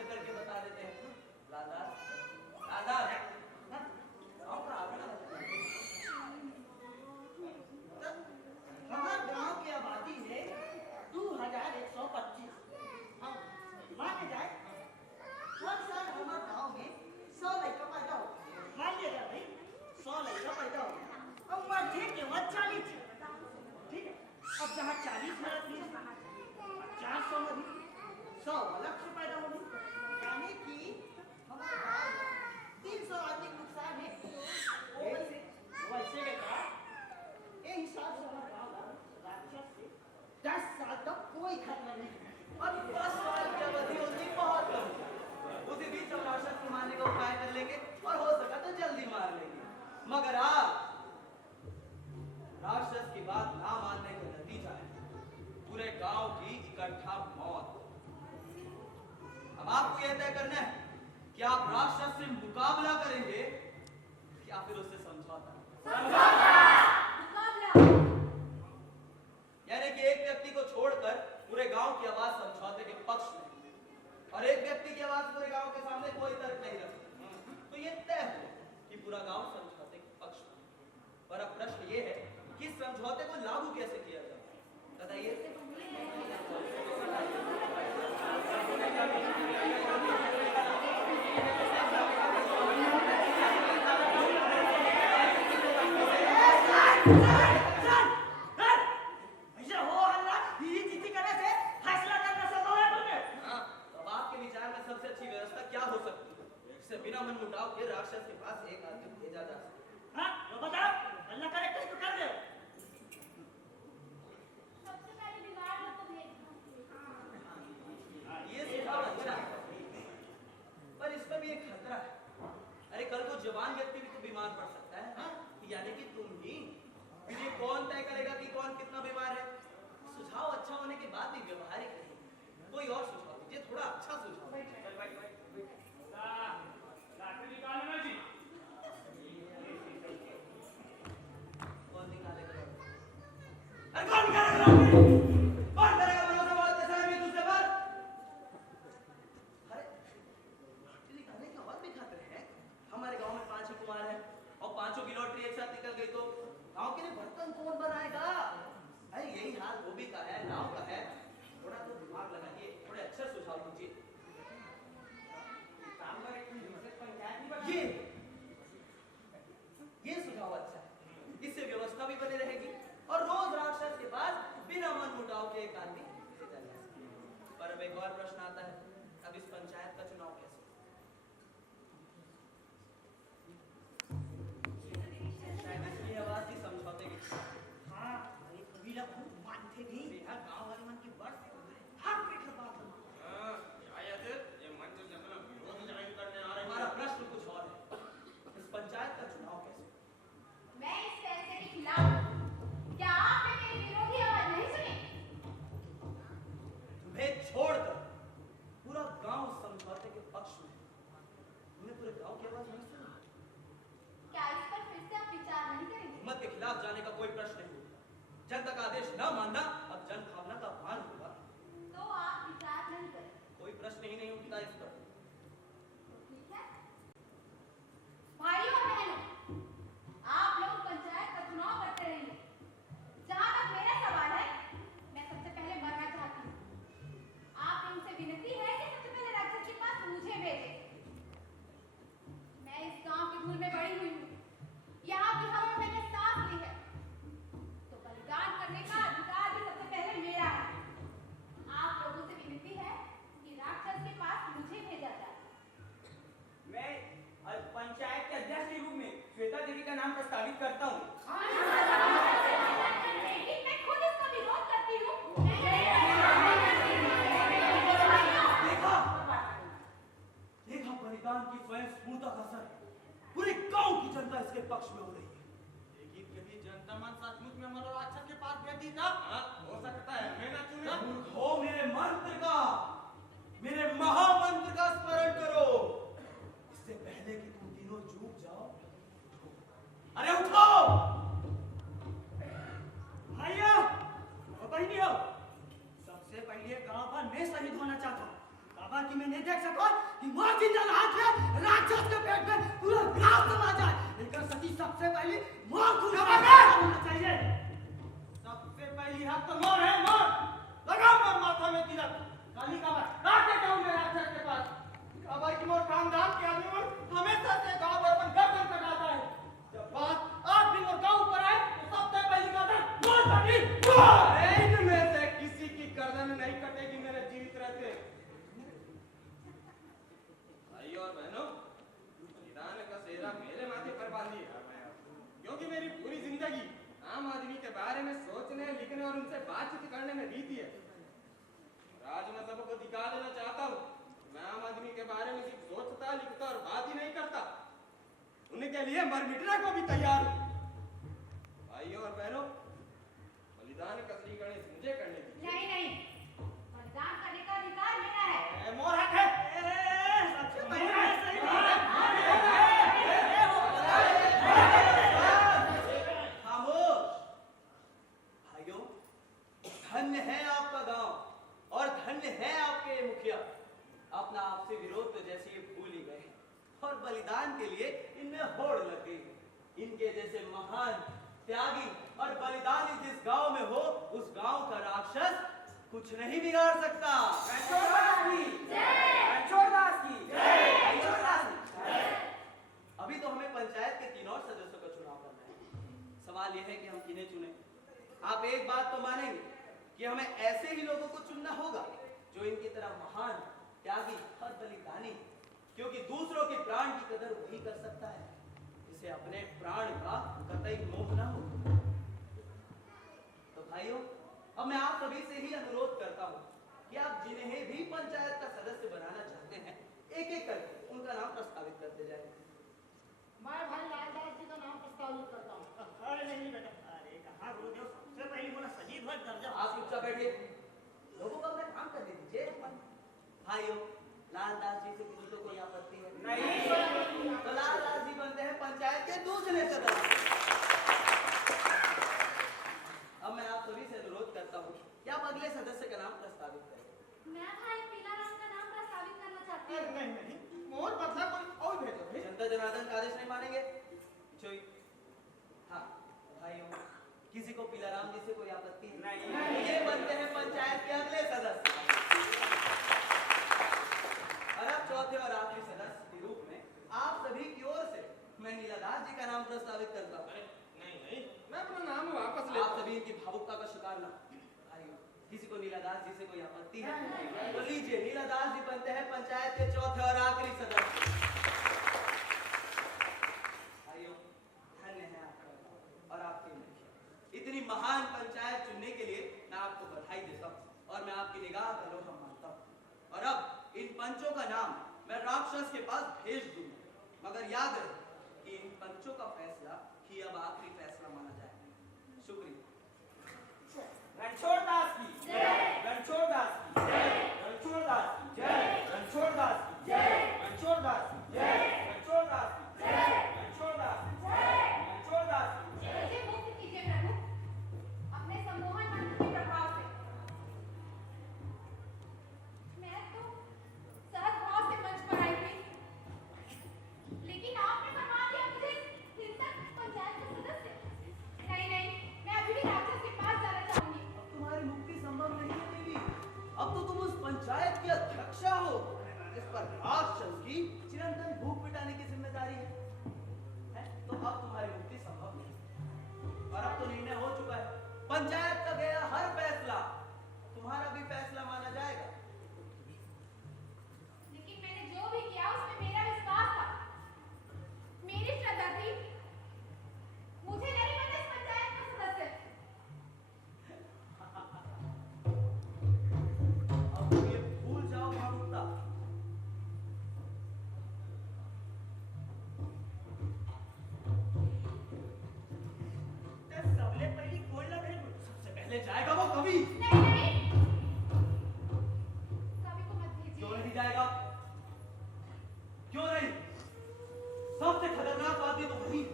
अब आपको यह तय करना है कि आप राक्षस से मुकाबला करेंगे या फिर उससे समझौता। यानी कि एक व्यक्ति को छोड़कर पूरे गांव की आवाज समझौते के पक्ष में और एक व्यक्ति की आवाज पूरे गांव के सामने कोई तर्क नहीं रखता, तो ये तय हो कि पूरा गांव समझौते के पक्ष में। पर अब प्रश्न ये है कि इस समझौते को लागू कैसे किया जाए, बताइए। बिना मन मुटाव के राक्षस के पास एक आदमी भेजा जा सकता है। हाँ, तो बताओ, अल्लाह करे तो कर दे। सबसे पहले बीमार लोग को भेज दो। ये सुझाव अच्छा है, पर इसमें भी एक खतरा है। अरे कल को जवान व्यक्ति भी तो बीमार पड़ सकता है, हाँ? यानी कि तुम ही। ये कौन तय करेगा कि कौन कितना बीमार है? सुझाव अच्छा होने के बाद भी व्यवहारिक नहीं। कोई और सुझाव दीजिए, थोड़ा अच्छा सुझाव। लाठी निकालना जी। कौन निकालेगा? अरे कौन निकालेगा? कौन करेगा भरोसा बोलते समय भी दूसरे पर? अरे लाठी निकालने के और भी खतरे हैं। हमारे गांव में 5 कुमार हैं और 5 की लॉटरी एक साथ निकल गई तो गांव के लिए बर्तन कौन बनाएगा? अरे यही हाल धोबी का है, नाव का है। थोड़ा तो दिमाग लगाइए, थोड़े अच्छे सुझाव दीजिए। ये सुझाव अच्छा है, इससे व्यवस्था भी बनी रहेगी और रोज राक्षस के पास बिना मन मुटाव के एक आदमी भेजा जा सकेगा। पर अब एक और प्रश्न आता है, अब इस पंचायत का चुनाव कैसे? शायद इसकी आवाज ही समझौते की। हाँ, ये कबीला बहुत मानते नहीं। बेहद गांव वाले मन की बढ़ से हर पेट बात है। हमारा प्रश्न कुछ और है, इस पंचायत का चुनाव कैसे? मैं इस फैसले के खिलाफ हूं। क्या आपने मेरी विरोधी आवाज नहीं सुनी? तुम्हें छोड़कर पूरा गांव समझौते के पक्ष में। तुमने पूरे गांव की आवाज नहीं सुनी? क्या इस पर फिर से आप विचार नहीं करेंगे? हुकूमत के खिलाफ जाने का कोई प्रश्न नहीं उठता। जनता का आदेश न मानना अब जन भावना का अपमान होगा। तो आप विचार नहीं करें। कोई प्रश्न ही नहीं उठता इस पर। ठीक है भाइयों और बहनों, आप लोग पंचायत का चुनाव करते रहिए। जहां तक मेरा सवाल है, मैं सबसे पहले मरना चाहती हूँ। आप उनसे विनती है कि सबसे पहले राक्षस के पास मुझे भेजें। मैं इस गांव की धूल में बड़ी हुई हूँ, यहाँ की हवा में मैंने सांस ली है, तो बलिदान करने का अधिकार भी सबसे पहले मेरा है। आप लोगों से विनती है कि राक्षस के पास मुझे भेजा जाए। मैं पंचायत के अध्यक्ष के रूप में श्वेता देवी का नाम प्रस्तावित करता हूँ। लेकिन मैं खुद इसका विरोध करती हूँ। देखा बलिदान की स्वयं स्फूर्ता का असर। पूरे गांव की जनता इसके पक्ष में हो रही है। लेकिन कभी जनता मन सचमुच में हमारे राक्षस के पास भेजी था? हाँ, हो सकता है। मैं ना चुने। मूर्ख हो, मेरे मंत्र का, मेरे महामंत्र का स्मरण करो। इससे पहले कि तुम तीनों चूक जाओ, अरे उठो। भैया और बहनियों, सबसे पहले गांव पर मैं शहीद होना चाहता हूँ। बाबा की मैं नहीं देख सकता कि मां जिंदा हाथ में राक्षस के पेट में पूरा गांव समा जाए। लेकिन सती सबसे पहले मां को होना चाहिए। सबसे पहली हाथ तो मोर है, मोर लगा मोर माथा में तिलक। काली का राके जाऊंगे राक्षस के पास। बाबा की मोर खानदान के आदमी मोर हमेशा से गांव पर अपन गर्दन कटाता है। जब बात आज भी मोर गांव पर आए तो सबसे पहली गर्दन मोर कटी। इनमें से किसी की गर्दन नहीं कटेगी मेरे जीवित रहते। भाइयों और बहनों, ईरान का सेहरा मेरे माथे पर बांधिए, क्योंकि मेरी पूरी जिंदगी आम आदमी के बारे में सोचने, लिखने और उनसे बातचीत करने में बीती है। आज मैं सबको दिखा देना चाहता हूँ, मैं आम आदमी के बारे में सिर्फ सोचता, लिखता और बात ही नहीं करता, उनके लिए मर मिटने को भी तैयार हूँ। भाइयों और बहनों, बलिदान का श्री गणेश मुझे करने दीजिए। नहीं नहीं, बलिदान करने का अधिकार मेरा है। मोर हक है। आपसी विरोध तो जैसे ये भूल ही गए और बलिदान के लिए इनमें होड़ लग गई। इनके जैसे महान त्यागी और बलिदानी जिस गांव में हो उस गांव का राक्षस कुछ नहीं बिगाड़ सकता। अभी तो हमें पंचायत के 3 और सदस्यों का चुनाव करना है। सवाल यह है कि हम किन्हें चुने। आप एक बात तो मानेंगे कि हमें ऐसे ही लोगों को चुनना होगा जो इनकी तरह महान त्यागी और बलिदानी, क्योंकि दूसरों के प्राण की कदर वही कर सकता है जिसे अपने प्राण का कतई मोह न हो। तो भाइयों, अब मैं आप सभी से ही अनुरोध करता हूं कि आप जिन्हें भी पंचायत का सदस्य बनाना चाहते हैं एक एक करके उनका नाम प्रस्तावित करते जाएं। मैं भाई लालदास जी का नाम प्रस्तावित करता हूँ। अरे नहीं बेटा, अरे कहाँ गुरुदेव, सबसे पहले बोला सजी ध्वज दर्जा। आप चुपचाप बैठिए, लोगों को अपना काम करने दीजिए। भाइयों, लालदास जी से किसी को कोई आपत्ति है? नहीं। तो लालदास जी बनते हैं पंचायत के दूसरे सदस्य। अब मैं आप सभी से अनुरोध करता हूँ कि आप अगले सदस्य का नाम प्रस्तावित करें। मैं भाई पीलाराम का नाम प्रस्तावित करना चाहती हूँ। नहीं, मोर बदला कोई और भेजो। जनता जनार्दन का आदेश नहीं मानेंगे? चोई। हाँ भाइयों, किसी को पीलाराम जी से कोई आपत्ति है? नहीं। ये बनते हैं पंचायत के अगले सदस्य। और अब चौथे और आखिरी सदस्य के रूप में आप सभी की ओर से मैं नीलादास जी का नाम प्रस्तावित करता हूँ। नहीं, मैं अपना नाम वापस लेता आप हूं। सभी इनकी भावुकता का शिकार ना। भाइयों, किसी को नीलादास जी से कोई आपत्ति है? तो लीजिए, नीलादास जी बनते हैं पंचायत के चौथे और आखिरी सदस्य। भाइयों, धन्य है आपका और आपके मुखिया। इतनी महान पंचायत चुनने के लिए मैं आपको बधाई देता हूँ और मैं आपकी निगाह का लोहा मानता हूँ। और अब इन पंचों का नाम मैं राक्षस के पास भेज दूंगा, मगर याद रहे कि इन पंचों का फैसला ही अब आखिरी फैसला माना जाए। शुक्रिया। रणछोड़ दास की जय, रणछोड़ दास की जय, रणछोड़ दास की जय, रणछोड़ दास की जय, रणछोड़ दास की जय, रणछोड़ दास की जय, रणछोड़ दास की जय, रणछोड़ दास की जय। मुझे मुक्त कीजिए प्रभु अपने सम्मोहन मंत्र के प्रभाव से। मैं तो सहज भाव से मंच पर आई थी, लेकिन आपने बनवा दिया मुझे हिंसक पंचायत का सदस्य। नहीं, मैं अभी भी राक्षस के पास जाना चाहूंगी। अब तुम्हारी मुक्ति संभव नहीं है देवी। अब तो तुम उस पंचायत की अध्यक्षा हो जिस पर राक्षस की चिरंतन भूख मिटाने की जिम्मेदारी है? तो अब तुम्हारी मुक्ति संभव नहीं। और अब तो निर्णय हो चुका है। पंचायत का गया हर फैसला तुम्हारा भी फैसला माना जाएगा। लेकिन मैंने जो भी किया उसमें मेरा विश्वास था, मेरी श्रद्धा थी। मुझे नहीं बनना इस पंचायत का सदस्य। अब तुम ये भूल जाओ भावुकता। सबले पहली कोई ना भेजो। सबसे पहले जाएगा वो कवि। नहीं, कवि को मत क्यों भेजिए। नहीं जाएगा? क्यों नहीं? सबसे खतरनाक आदमी तो वही है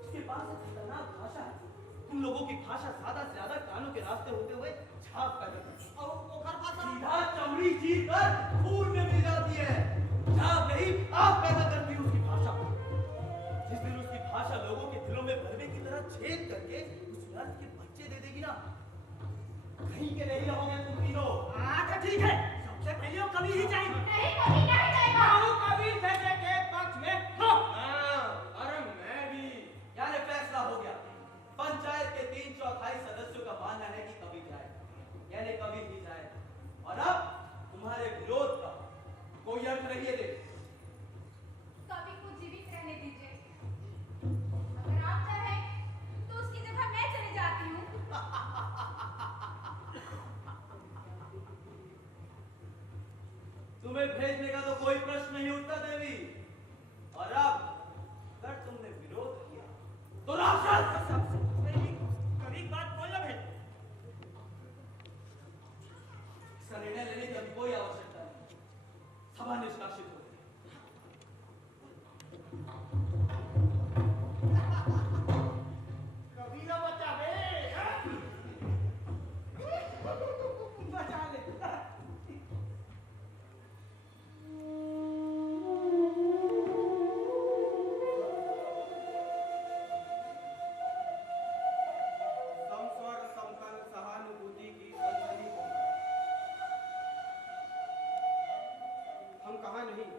उसके पास एक खतरनाक भाषा है। तुम लोगों की भाषा ज्यादा से ज्यादा कानों के रास्ते होते हुए झाग पैदा करती है और ओखर भाषा सीधा चमड़ी चीर कर खून में मिल जाती है। झाग नहीं, आग पैदा करती है उसकी भाषा। जिस दिन उसकी भाषा लोगों के दिलों में भरवे की तरह छेद करके उस नर्क के बच्चे दे देगी ना, कहीं के नहीं रहोगे तुम तीनों। अच्छा ठीक है, सबसे पहले वो कभी ही जाएंगे। नहीं, कभी नहीं जाएगा। कबीर भेजे के पक्ष में हो। हाँ, अरे मैं भी। यानी फैसला हो गया। पंचायत के 3/4 सदस्यों का मानना है कि कभी जाएगा, यानी कभी ही जाएगा। और अब तुम्हारे विरोध का कोई अर्थ नहीं है देवी। कवि को जीवित रहने दीजिए। अगर आप चाहें तो उसकी जगह मैं चली जाती हूँ। तुम्हें भेजने का तो कोई प्रश्न नहीं उठता देवी। और अब अगर तुमने विरोध किया तो राक्षस। सबसे पहली कभी बात कोई ना भेजो। इसका निर्णय लेने की अभी कोई आवश्यकता नहीं। सभा निष्कासित हो गई। कभी ना बचावे। बचा ले। वहां नहीं,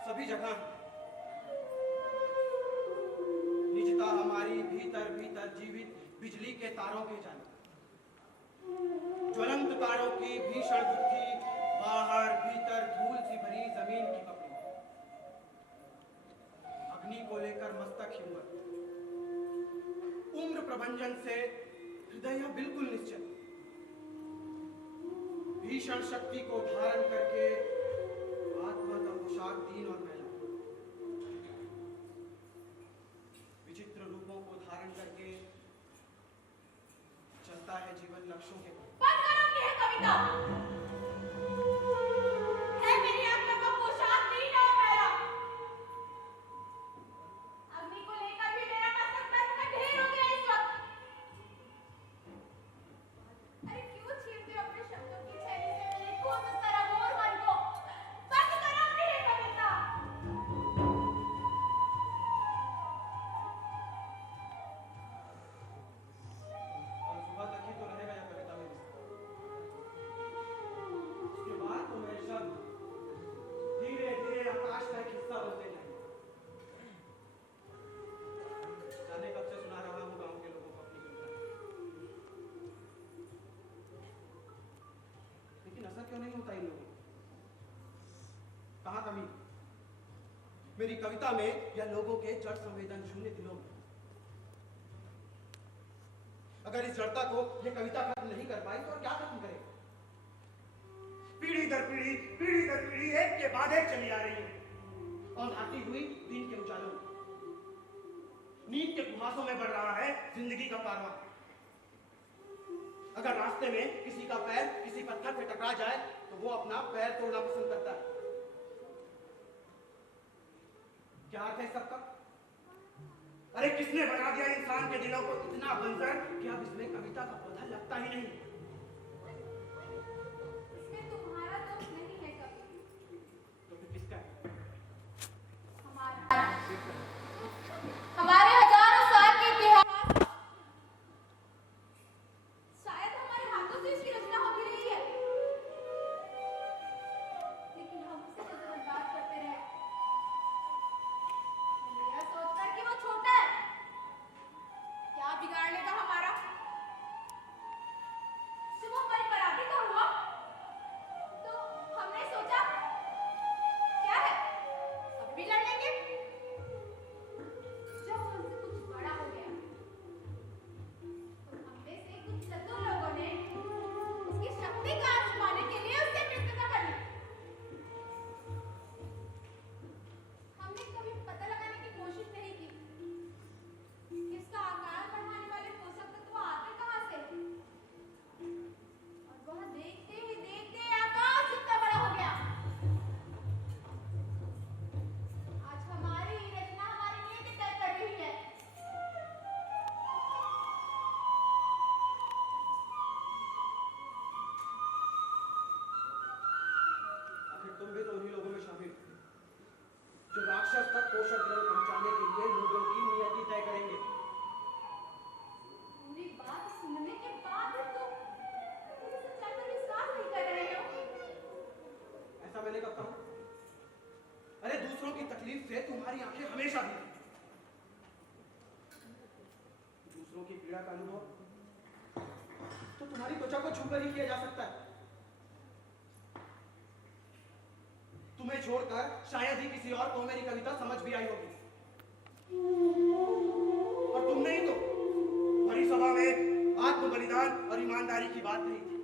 सभी जगह निजता हमारी भीतर भीतर जीवित बिजली के तारों के जाने, ज्वलंत तारों की भीषण बुद्धि, बाहर भीतर धूल सी भरी जमीन की पपड़ी, अग्नि को लेकर मस्तक हिम्मत, उम्र प्रभंजन से हृदय बिल्कुल निश्चल, भीषण शक्ति को धारण करके आत्मा का पोशाक दीन और मैला, विचित्र रूपों को धारण करके चलता है जीवन लक्ष्यों के बंद करो कि है कविता। है मेरी आत्मा का पोशाक दीन और मैला। अग्नि को लेकर भी मेरा मस्तक दर्द का ढेर हो गया इस वक्त। अरे क्यों छीनते हो अपने शब्दों की छैली से मेरे खुद उस तरह मोर मन को। बंद करो कि है कविता। कल सुबह तक ही तो रहेगा यह कविता मेरी। उसके बाद तो मेरे शब्द धीरे धीरे आकाश का एक हिस्सा बनते जाएंगे। जाने कब से सुना रहा हूँ गांव के लोगों को अपनी कविता, लेकिन असर क्यों नहीं होता इन लोगों को? कहाँ कमी मेरी कविता में या लोगों के जड़ संवेदन शून्य दिलों में? अगर इस जड़ता को यह कविता खत्म नहीं कर पाई तो और क्या खत्म करेगा? पीढ़ी दर पीढ़ी एक के बाद एक चली आ रही है और आती हुई दिन के उजालों में, नींद के कुहासों में बढ़ रहा है जिंदगी का कारवां। अगर रास्ते में किसी का पैर किसी पत्थर पे टकरा जाए तो वो अपना पैर तोड़ना पसंद करता है। क्या अर्थ है सबका? अरे किसने बना दिया इंसान के दिलों को इतना बंजर कि अब इसमें कविता का पौधा लगता ही नहीं? इसमें तुम्हारा दोष नहीं है कवि, तो फिर किसका है? हमारा। हमारे हजारों साल के इतिहास, शायद हमारे हाथों से इसकी रचना हो भी रही है, लेकिन हम उसे नजरअंदाज करते रहे। यह सोचकर कि वो छोटा है, क्या बिगाड़ लेगा हमारा? जब वो हमारी बराबरी का हुआ तो हमने सोचा क्या है, अब भी लड़ लेंगे। जब वो हमसे कुछ बड़ा हो गया तो हम में से कुछ चतुर लोगों ने उसकी शक्ति का आजमाने के लिए उससे मित्रता कर ली। हमने कभी पता लगाने की कोशिश नहीं की कि इसका आकार बढ़ाने वाले पोषक तत्व आते कहां से, और वह देखते ही देखते आकाश जितना बड़ा हो गया। आज हमारी रचना हमारी नीति तय कर रही है। आखिर तुम भी तो उन्हीं लोगों में शामिल हो जो राक्षस तक पोषक द्रव्य पहुंचाने के लिए लोगों की नियति तय करेंगे। पूरी बात सुनने के बाद भी तुम मेरी सच्चाई पर विश्वास नहीं कर रहे हो। ऐसा मैंने कब कहा? अरे दूसरों की तकलीफ से तुम्हारी आंखें हमेशा भी, दूसरों की पीड़ा का अनुभव तो तुम्हारी त्वचा को छूकर ही किया जा सकता है। तुम्हें छोड़कर शायद ही किसी और को मेरी कविता समझ भी आई होगी, और तुमने ही तो भरी सभा में आत्म बलिदान और ईमानदारी की बात कही थी।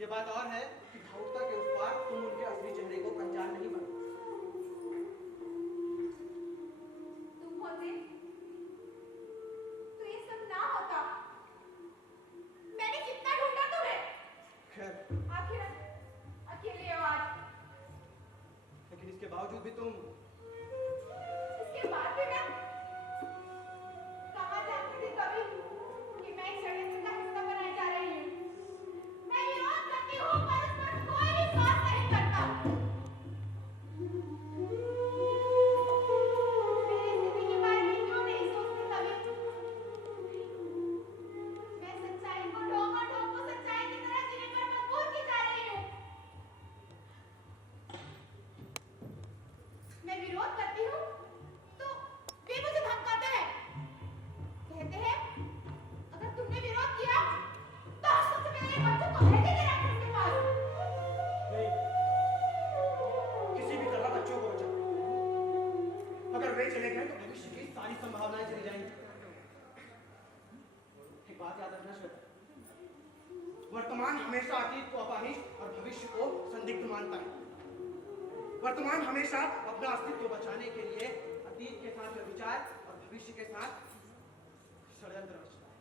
ये बात और है कि भावुकता के उस पार तुम उनके असली चेहरे को पहचान नहीं पाए। तुम होते तो ये सब ना होता। मैंने कितना ढूंढा तुम्हें, खैर, आखिर अकेले हो आज। लेकिन इसके बावजूद भी तुम, इसके बाद भी मैं कहाँ जानती थी कभी कि मैं इस षड्यंत्र का हिस्सा बनाई जा रही हूँ। मैं विरोध करती हूँ पर उस पर कोई विश्वास नहीं करता। मेरी स्थिति के बारे में क्यों नहीं सोचती कभी? मैं सच्चाई को ढोंग और ढोंग को सच्चाई की तरह जीने अपने बच्चों को भेजेंगे राक्षस के पास? नहीं, किसी भी तरह बच्चों को बचाओ। अगर वे चले गए तो भविष्य की सारी संभावनाएं चली जाएंगी। एक बात याद रखना श्वेता, वर्तमान हमेशा अतीत को अपाहिज और भविष्य को संदिग्ध मानता है। वर्तमान हमेशा अपना अस्तित्व बचाने के लिए अतीत के साथ विचार और भविष्य के साथ षड्यंत्र रचता है।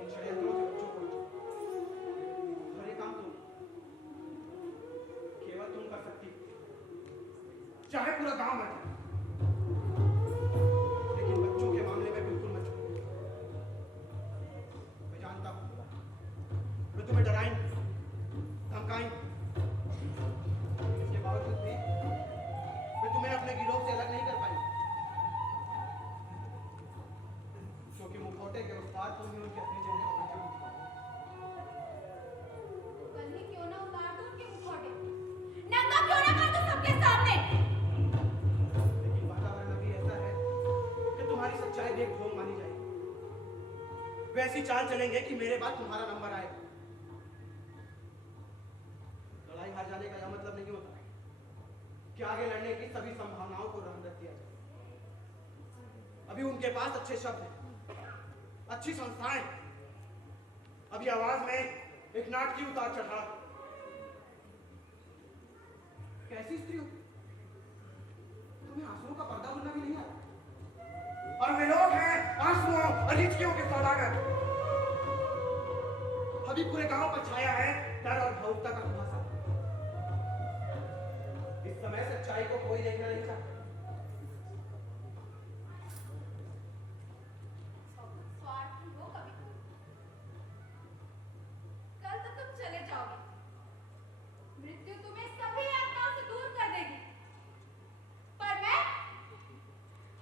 इन षड्यंत्रों से बच्चों को बचाओ। और ये काम केवल तुम कर सकती हो, चाहे पूरा गांव मर जाए, लेकिन बच्चों के मामले में बिल्कुल मत छूटो। मैं जानता हूं मैं तुम्हें डराएंगे, धमकाएंगे, इसके बावजूद भी मैं तुम्हें अपने गिरोह से अलग नहीं कर पाई, क्योंकि मुखौटे के उस पार तुम ही उनके अपने चेहरे को पहचानती हो। कल ही क्यों ना उतार दूं उनके मुखौटे, नंगा क्यों ना कर दूं सबके सामने। लेकिन वातावरण अभी ऐसा है कि तुम्हारी सच्चाई देख ढोंग मानी जाएगी। वैसी चाल चलेंगे कि मेरे बाद तुम्हारा नंबर आएगा। लड़ाई हार जाने का यह मतलब नहीं होता कि आगे लड़ने की सभी संभावनाओं को रहन रख दिया जाए। अभी उनके पास अच्छे शब्द हैं, अच्छी संस्थाएं, अभी आवाज में एक नाटकीय उतार चढ़ाव। कैसी स्त्री हो तुम्हें आंसुओं का पर्दा बुनना भी नहीं आता, और वे लोग हैं आंसुओं और हिचकियों के सौदागर। अभी पूरे गांव पर छाया है डर और भावुकता का कुहासा। इस समय सच्चाई को कोई देखना नहीं चाहता। स्वार्थी हो कभी। कल तो तुम चले जाओगे, मृत्यु तुम्हें सभी यातनाओं से दूर कर देगी, पर मैं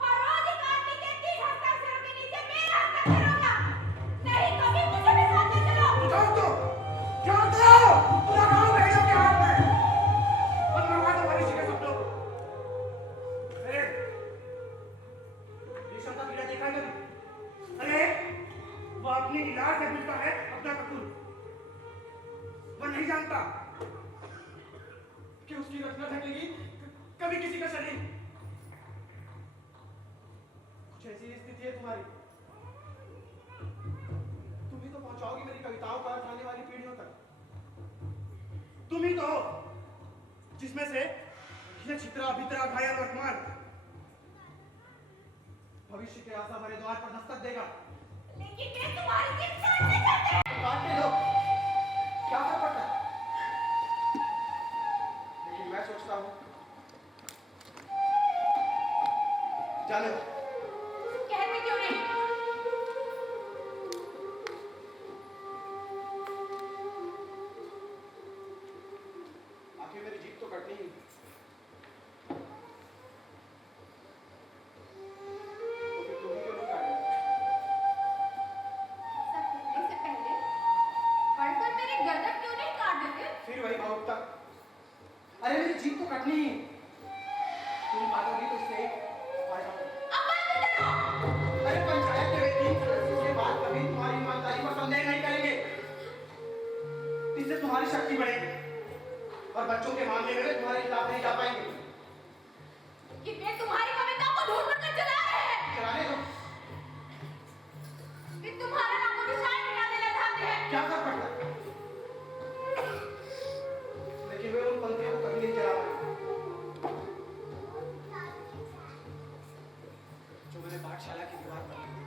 हर रोज एक आदमी के 3 हस्ताक्षरों के नीचे मेरा हस्ताक्षर होगा। नहीं, कभी मुझे भी साथ ले चलो। जाओ तो पूरा गांव भेड़ों के हाथ में, और मरवा दो भविष्य के सपनों को। अरे रेशम का कीड़ा देखा है कभी? अरे वो अपनी इलाज से मिलता है अपना कपूर। वो नहीं जानता कि उसकी रचना ढकेगी कभी किसी का शरीर। कुछ ऐसी स्थिति है तुम्हारी। तुम ही तो पहुंचाओगी मेरी कविताओं का अर्थ आने वाली पीढ़ियों तक। तुम ही तो हो जिसमें से ये चित्रा भीतरा घायल वर्तमान भविष्य के आशा भरे द्वार पर दस्तक देगा। लेकिन मैं तुम्हारी जिद नहीं करते। बात ले लो, क्या फर्क पड़ता है? लेकिन मैं सोचता हूं जाने दो। कहते क्यों नहीं? आखिर मेरी जीत तो कटनी ही। तो फिर तुम ही क्यों नहीं काटना? सब कहने से पहले बढ़कर मेरी गर्दन क्यों नहीं काट देते? फिर वही भावुकता। अरे मेरी जीत तो कटनी ही। तुम काटोगी तो इससे फायदा होगा। अब मत डरो। अरे पंचायत के वे 3 सदस्य के बाद कभी तुम्हारी ईमानदारी पर संदेह नहीं करेंगे। इससे तुम्हारी शक्ति बढ़ेगी और बच्चों के मामले में वे तुम्हारे खिलाफ नहीं जा पाएंगे। कि वे तुम्हारी कविता को ढूंढ कर चला रहे हैं। चलाने दो, वे तुम्हारा नामो निशान मिटा देना चाहते हैं। क्या फर्क पड़ता है? लेकिन वे उन पंक्तियों को कभी नहीं चला पाएंगे जो मैंने पाठशाला की दीवार पर लिखी।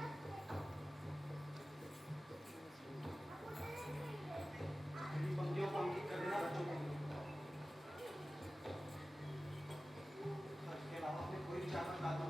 इन पंक्तियों को अंकित कर देना बच्चों को। इसके अलावा अपने कोई विचार मत डालना।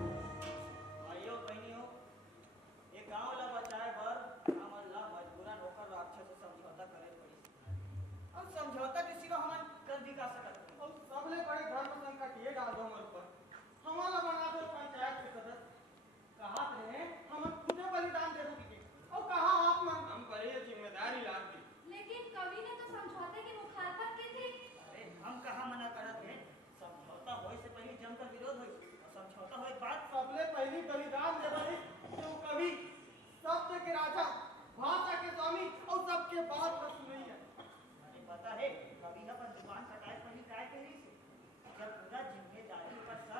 भाइयों बहनियों, ये गांव ला बचाए बर हमन ला मजबूरन होकर राक्षस से समझौता करे पड़ी। अब समझौता के सिवा हमन कर भी का सकत हन। और सबले बड़े धर्म संकट ये डाल दो हमारे ऊपर। हमारा बना दो पंचायत के सदस्य। कहा रहे हम खुदे बलिदान दे दोगे और कहा आप मन हम पर ये जिम्मेदारी लाद दी। लेकिन कवि ने तो समझौते की मुखालफत की थी। अरे हम कहाँ मना करत है? समझौता होए से पहले जमकर विरोध होई और समझौता होए के बाद सबले पहली बलिदान दे बनी जो कवि शब्द के राजा भाषा के स्वामी और सबके बात न सुनई है। मुझे पता है कभी अपन जुबान सटाए पहली काय के लिए से जब पूरा जिम्मेदारी पर सर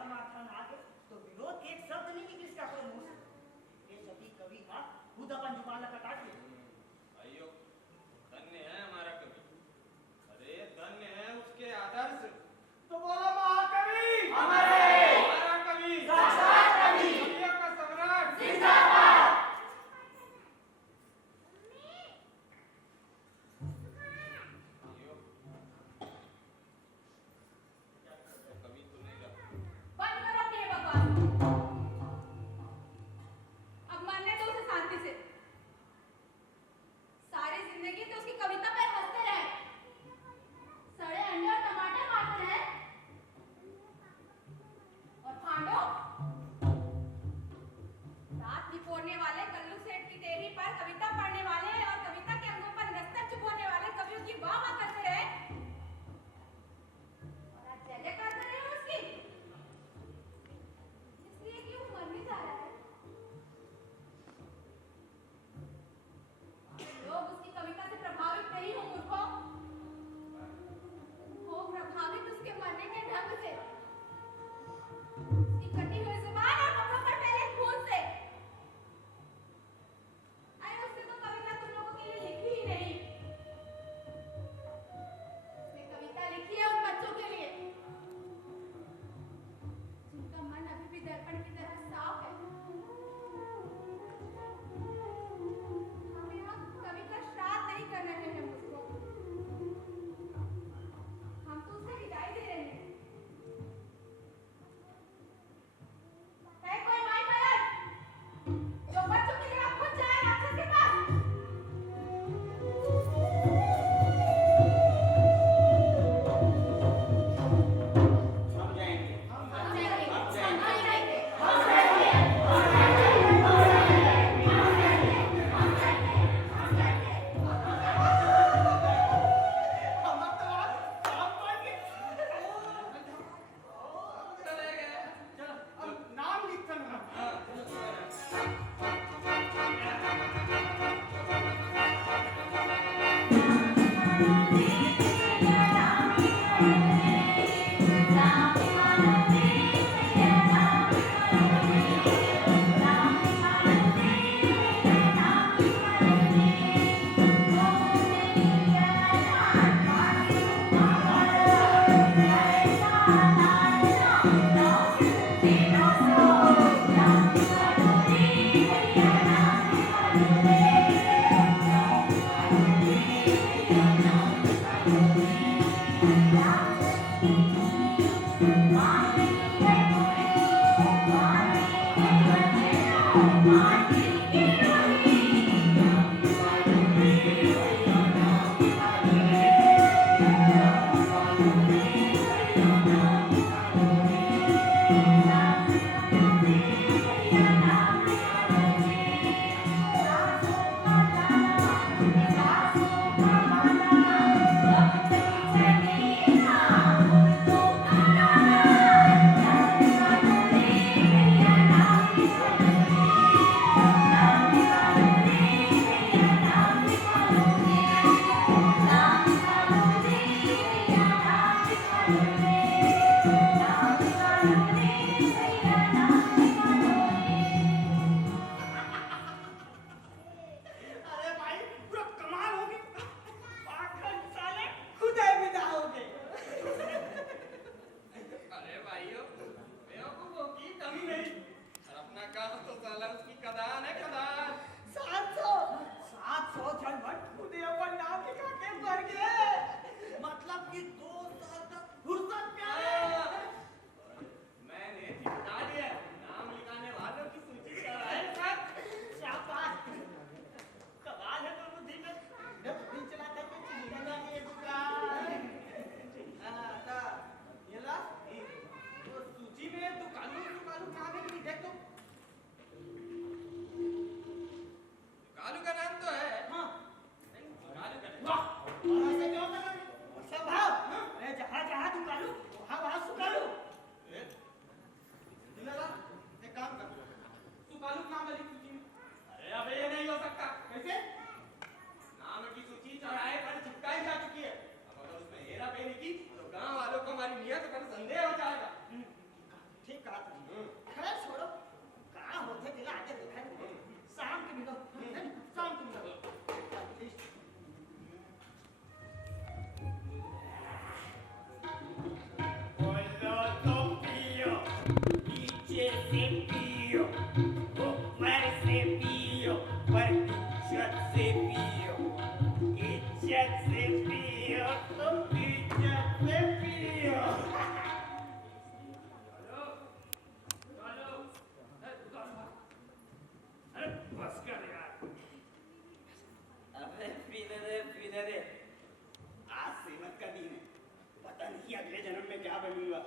कि अगले जन्म में क्या बनूंगा,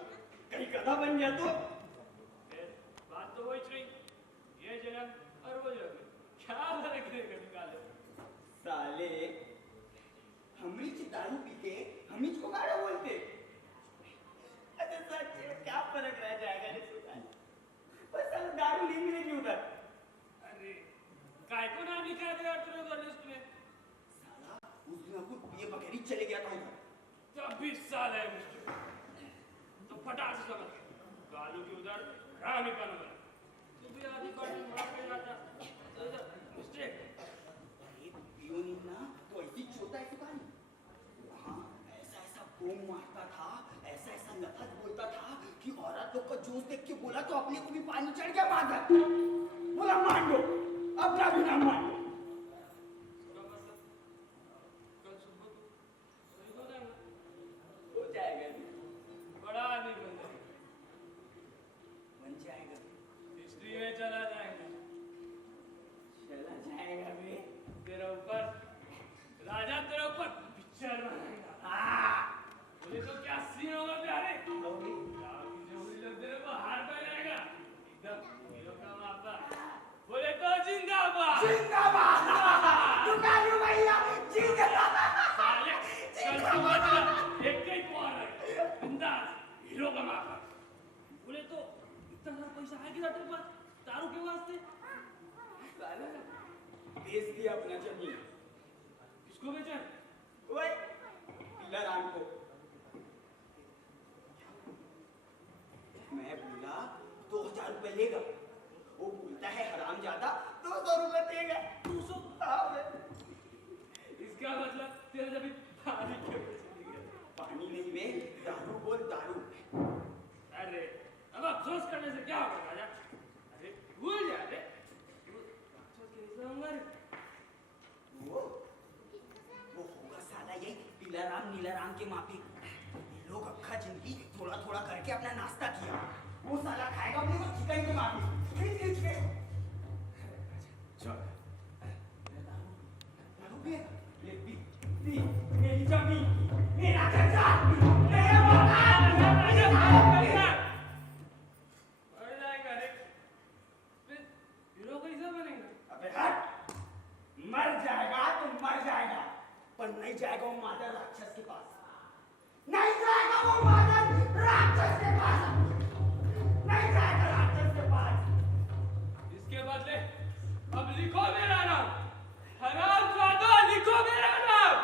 कहीं गधा बन गया तो। बात तो वही रही, ये जन्म और वो जन्म क्या फर्क रहेगा निकाले। साले हमरीच दारू पी के हमरीच को गाड़ा बोलते। अरे सच में क्या फर्क रह जाएगा रे सुल्तान, बस साला दारू नहीं मिलेगी उधर। अरे काय को नाम लिखा है यार तेरे को लिस्ट में? साला उस दिन आपको पिए बगैर ही चले गया था उधर। 20 साल है मिस्टर, तो फटाक से समझ गालू की उधर राम ही बनूंगा। तू भी आधी पार्टी मार के जाता मिस्टेक। ये पियो नहीं ना तो ऐसी छोटा है सुल्तान, वहाँ ऐसा ऐसा बूम मारता था, ऐसा ऐसा नफरत बोलता था कि औरत लोग का जोश देख के बोला तो अपने को भी पानी चढ़ गया मार बोला मान लो अपना भी नाम मान लो। कल सुबह को सही हो जाएगा, हो जाएगा बड़ा आदमी बन जाएगा, बन जाएगा, हिस्ट्री में चला जाएगा। चला जाएगा बे। तेरे ऊपर राजा तेरे ऊपर पिक्चर बनाएगा। बोले तो क्या सीन होगा प्यारे, तेरे को हार बनाएगा एकदम हीरो का मापा। बोले तो जिंदाबाद जिंदाबाद दुकानू भैया जिंदाबाद। साले कल सुबह एक ही पॉइंट है बिंदास हीरो का मापा। बोले तो इतना सारा पैसा है कि तेरे पास दारू के वास्ते? साला बेच दिया अपना जमीन। किसको बेचा? ओए पीला राम को। मैं बोला 2000 रुपए लेगा, वो बोलता है हराम ज्यादा 200 रुपए देगा। 200? हाँ बे। इसका मतलब तेरा जब पानी के चली गया। पानी नहीं बे, दारू बोल दारू। अरे अब अफसोस करने से क्या होगा राजा? अरे भूल जा रे, राक्षस कैसा होगा रे? वो होगा साला ये पीला राम नीला राम के माफी। ये लोग अक्खा जिंदगी थोड़ा थोड़ा करके अपना नाश्ता किया, वो साला खाएगा अपने को चिकन की माफी खींच खींच के। चल दारू पिएगा? ले पी पी, मेरी जमीन मेरा कब्जा मेरा मकान मर जाएगा रे, फिर हीरो कैसा बनेगा? अबे हट, मर जाएगा तो मर जाएगा, पर नहीं जाएगा वो मादर राक्षस के पास, नहीं जाएगा वो मादर राक्षस के पास, नहीं जाएगा राक्षस के पास। इसके बदले अब लिखो मेरा नाम, हरामजादा लिखो मेरा नाम।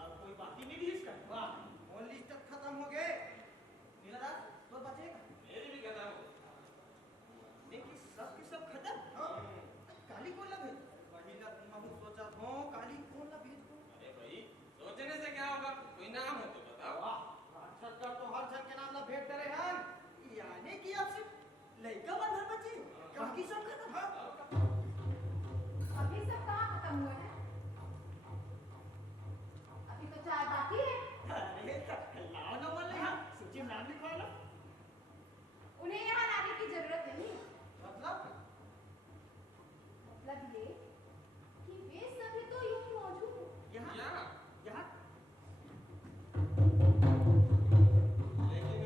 अब कोई बाकी नहीं थी इसका। वाह, ओनली स्टफ खत्म हो गए। नीलादास, तो बचेगा। मेरी भी खत्म हो देखिए सब की सब खत्म। हाँ। काली कौन लगे? वही ना तुम सोचा हो काली कौन ला भेज दो। अरे भाई सोचने से क्या होगा, कोई नाम हो तो बताओ। वाह, राक्षस का तो हर जन के नाम ला भेज करे हैं। यानी कि अब सिर्फ लड़का बंधन बचे, बाकी सब खत्म। हाँ। अभी सब कहाँ खत्म हुआ है? अभी तो 4 बाकी है। अरे लाओ ना बोल रहे हैं, सूची में नाम लिखवा लो। उन्हें यहाँ लाने की जरूरत नहीं। मतलब मतलब ये कि वे सभी तो यहीं मौजूद हैं। यहाँ यहाँ यहाँ लेकिन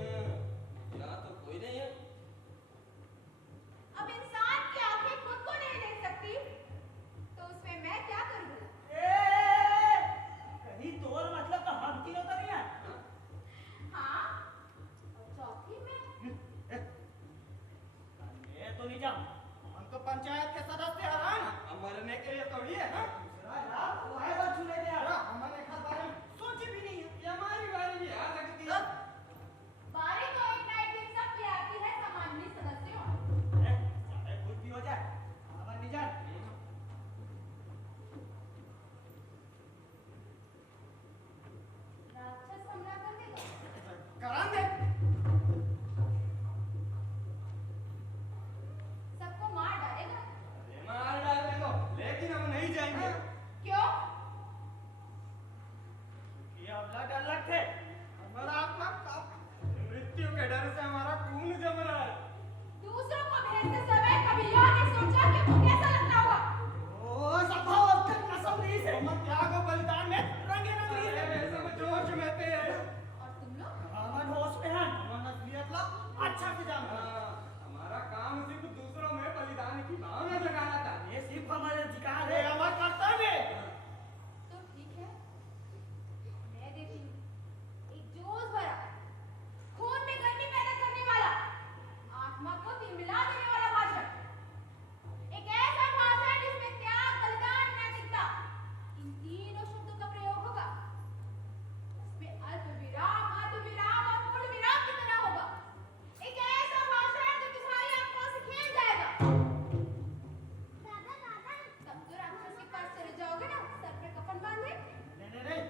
यहाँ तो कोई नहीं है। अब इंसान की आंखें खुद को नहीं देख सकती, तो उसमें मैं क्या करूँ? कहीं तोर मतलब तो हम तीनों तो नहीं है। हाँ, और चौथी में मैं तो नहीं जाऊँ, हम तो पंचायत के सदस्य हैं। अब मरने के लिए थोड़ी है। दूसरा यार वो है बस चुने दे यार, हमारे घर बारे में सोची भी नहीं है। ये हमारी बारी भी आ सकती है। बारी तो एक ना एक दिन सबकी आती है सामान्य सदस्यों। चाहे कुछ भी हो जाए, हमारे नहीं जाए। राक्षस हमला कर देगा। करान दे। सबको मार डालेगा। अरे मार डालने दो, लेकिन हम नहीं जाएंगे। क्यों? ये अवला डर लगते, हमारा अपना मृत्यु के डर से हमारा खून जम रहा है। दूसरों को भेजते समय कभी यह नहीं सोचा कि वो कैसा लगता होगा? ओ सभा अब तक कसम नहीं से हम त्याग और बलिदान में रंगे रंगे अरे वे सब जोश में थे। और तुम लोग? हमन होश में हैं, हमन असलियत ला अच्छा से जानते हैं। हाँ, हमारा काम सिर्फ दूसरों में बलिदान की भावना जगाना था। ये सिर्फ हमारे अधिकार है, हमारा कर्तव्य है। तो ठीक है, मैं देती हूँ एक जोश भरा, खून में गर्मी पैदा करने वाला, आत्मा को तिलमिला देने वाला भाषण। एक ऐसा भाषण जिसमें त्याग, बलिदान, नैतिकता, इन तीनों शब्दों का प्रयोग होगा। उसमें अल्प विराम, मध्य विराम और पूर्ण विराम की तरह होगा। एक ऐसा भाषण जो तुम्हारी आंखों से खेल जाएगा। तब तो राक्षस के पास चले जाओगे ना, सर पे कफन बांधे। नहीं,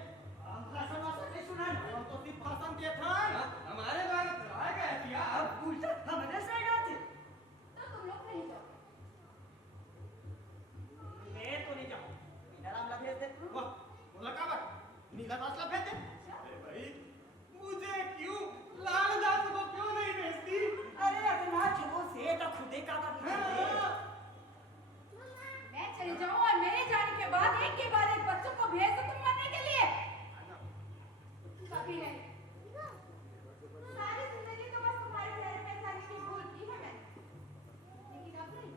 हम भाषण वाषण नहीं सुना, हम तो सिर्फ भाषण दिए थे। हाँ, हमारे द्वारा चलाया गया हथियार। अब उल्टा हमने से जाते। तो तुम लोग नहीं जाओगे। मैं तो नहीं जाऊँ, मेरा नाम ला भेज दे। वाह, बोला का बात? नीला दास ला भेज दे। अरे भाई मुझे क्यों, लालदास को क्यों नहीं भेजती? अरे अपना जो से तो खुदे का बात है। मैं चली जाऊं और मेरे जाने के बाद एक के बाद एक बच्चों को भेज दो तुम मरने के लिए। कभी नहीं। सारी जिंदगी तो बस तुम्हारे चेहरे पे जाने की भूल की है मैंने, लेकिन अब नहीं।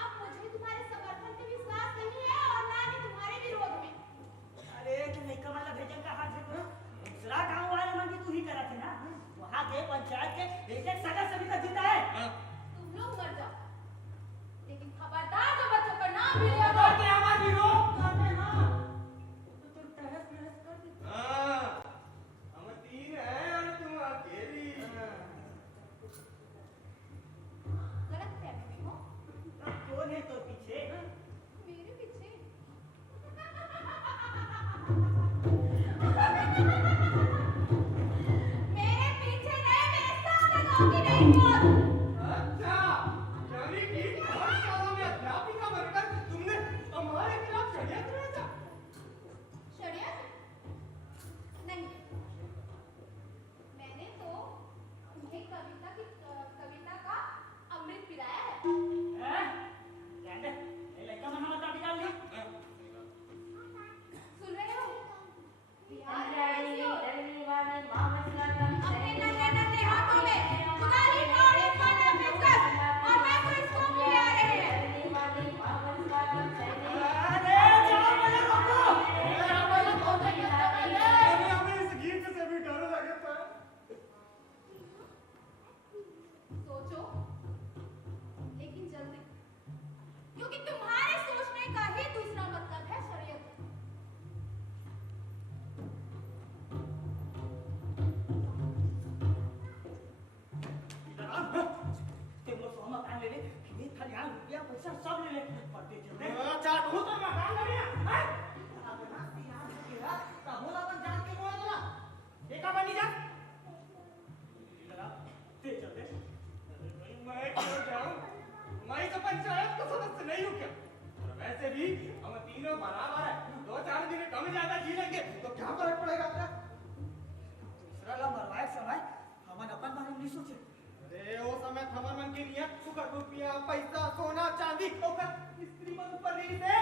अब मुझे तुम्हारे समर्थन में विश्वास नहीं है और ना ही तुम्हारे विरोध में। अरे तू नहीं कमाला भेजन का हाथ है। दूसरा गांव वाले मंदी तू ही करा थे ना, वहाँ के पंचायत के एक सगा सभी का जीता है। तुम लोग मर जाओ, लेकिन खबरदार जो बच्चों का नाम भी लिया बात है हमारी विरोध करते ना, तो तुम तहस नहस कर दे। हाँ, हम तीन हैं और तुम अकेली। गलतफहमी में हो। अब कौन है तो पीछे? मेरे पीछे। मेरे पीछे नहीं, मेरे सामने जाओगी नहीं मौत। अच्छा, यानी कि 5 सालों में अध्यापिका बनकर तुमने हमारे खिलाफ षड्यंत्र खलियान रुपया पैसा सब ले लेके पड़ते चलते चार बहुत तो मैं काम करिया हैं अब ना यार तेरा बोला अपन जान के बोला बोला देखा बनी जा ते चलते मैं क्यों जाऊं? मैं तो पंचायत का सदस्य नहीं हूँ क्या? और वैसे भी हम तीनों बराबर है। 2-4 दिन कम ज्यादा जी लेंगे तो क्या फर्क पड़ेगा अपना? दूसरा ला मरवाए समय हमन अपन बारे में नहीं सोचे। अरे वो समय हमार मन की नियत सुकर रुपया पैसा सोना चांदी ओकर स्त्री मन ऊपर नहीं थे।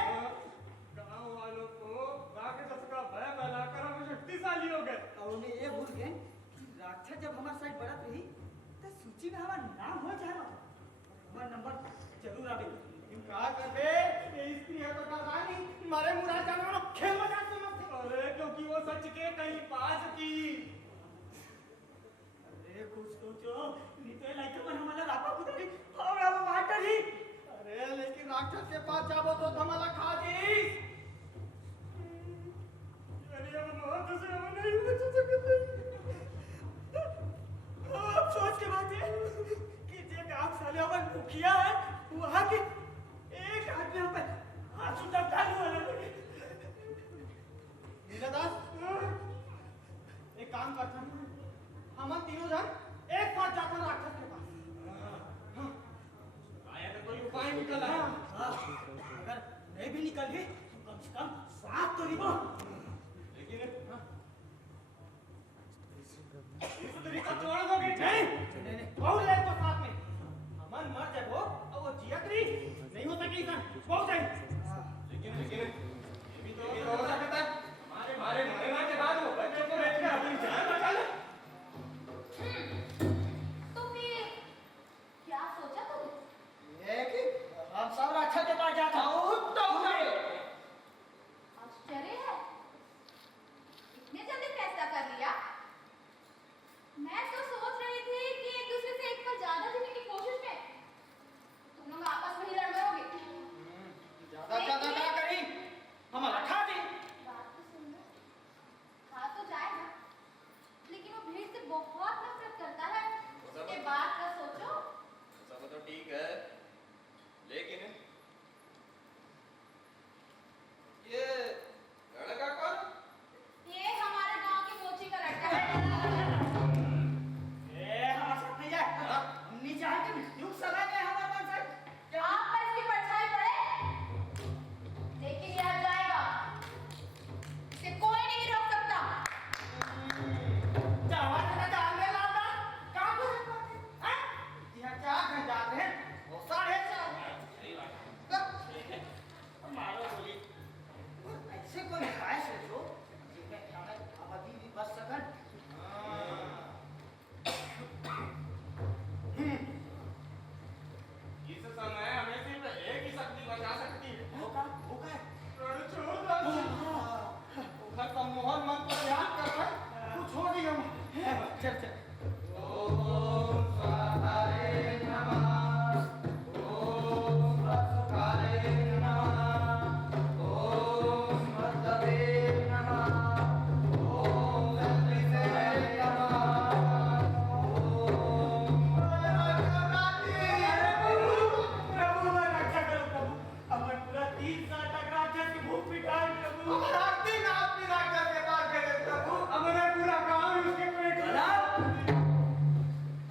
गाँव वालों को गाँव के दस का भय फैलाकर हम 60 साल हो गए। और उन्हें ये भूल गए कि राक्षस जब हमारे साइड बढ़त रही तो सूची में हमारा नाम हो जाए हमारा नंबर जरूर आवे। इनकार कर दे ये स्त्री है तो का नहीं मारे मुरा जाना खेल मजाक तो मत। अरे क्योंकि वो सच के कहीं पास की। अरे कुछ सोचो नहीं तो लाइक पर हमारा रापा कुदरी और अब माटर ही। अरे लेकिन राक्षस के पास जाबो तो हमारा खा दी। अरे अब बहुत से हम नहीं बच सकते। अब सोच के बात है कि जे गांव साले अपन मुखिया है वहां के एक आदमी हम पे हाथ उठा डालू वाला लगे। नीलादास एक काम करते हैं हम तीनों जन एक साथ जाकर राक्षस के पास। आया तो कोई उपाय निकल आया। अगर नहीं भी निकल गए तो कम से कम साथ तो निभो। लेकिन इस तरीका छोड़ दोगे नहीं बहुत ले तो साथ में हमन मर जाबो और वो जियतरी नहीं हो सके इंसान बहुत जाए। लेकिन ये भी तो हो सकता है मारे मरने के बाद वो बच्चों को लेकर अपनी जान बचा ले। तो फिर क्या सोचा तुमने? ये कि हम सब राक्षस के पास जाता हूं तो आश्चर्य है, इतने जल्दी फैसला कर लिया। मैं तो सोच रही थी कि एक दूसरे से एक पल ज्यादा जीने की कोशिश में तुम लोग आपस में ही लड़ मरोगे। ज्यादा क्या करी हमारा खा दी। बात तो सुन लो, खा तो जाएगा, लेकिन वो भीड़ से बहुत नफरत करता है। उसके बाद का सोचो। सब तो ठीक है लेकिन ये लड़का कौन? ये हमारे गांव के मोची का लड़का है। ए हमारे साथ नहीं जाए नीचे आके युग समय में हमारे पास है आप पर इसकी परछाई पड़े, लेकिन यह जाएगा, इसे कोई नहीं रोक सकता। जवान का जान में लाता कहां को हैं यहां क्या कर जाते हैं वो साढ़े मारो बोली ऐसे कोई उपाय सोचो जिसमें हमें आबादी भी बच सकन। इस समय हमें सिर्फ एक ही शक्ति बचा सकती है। वो का उधर का मोहन मंत्र याद कर रहे कुछ हो नहीं हम। चल चल ओम स्वाहाय नमः ओम वसुकाय नमः ओम मर्दवे नमः ओम ललिते नमः ओम प्रभु मैं रक्षा करो प्रभु अब मैं पूरा 3 साल तक राक्षस की भूख मिटाए प्रभु। हमारा दिन आपकी राक्षस के पास गए प्रभु। हमारे पूरा गांव उसके पेट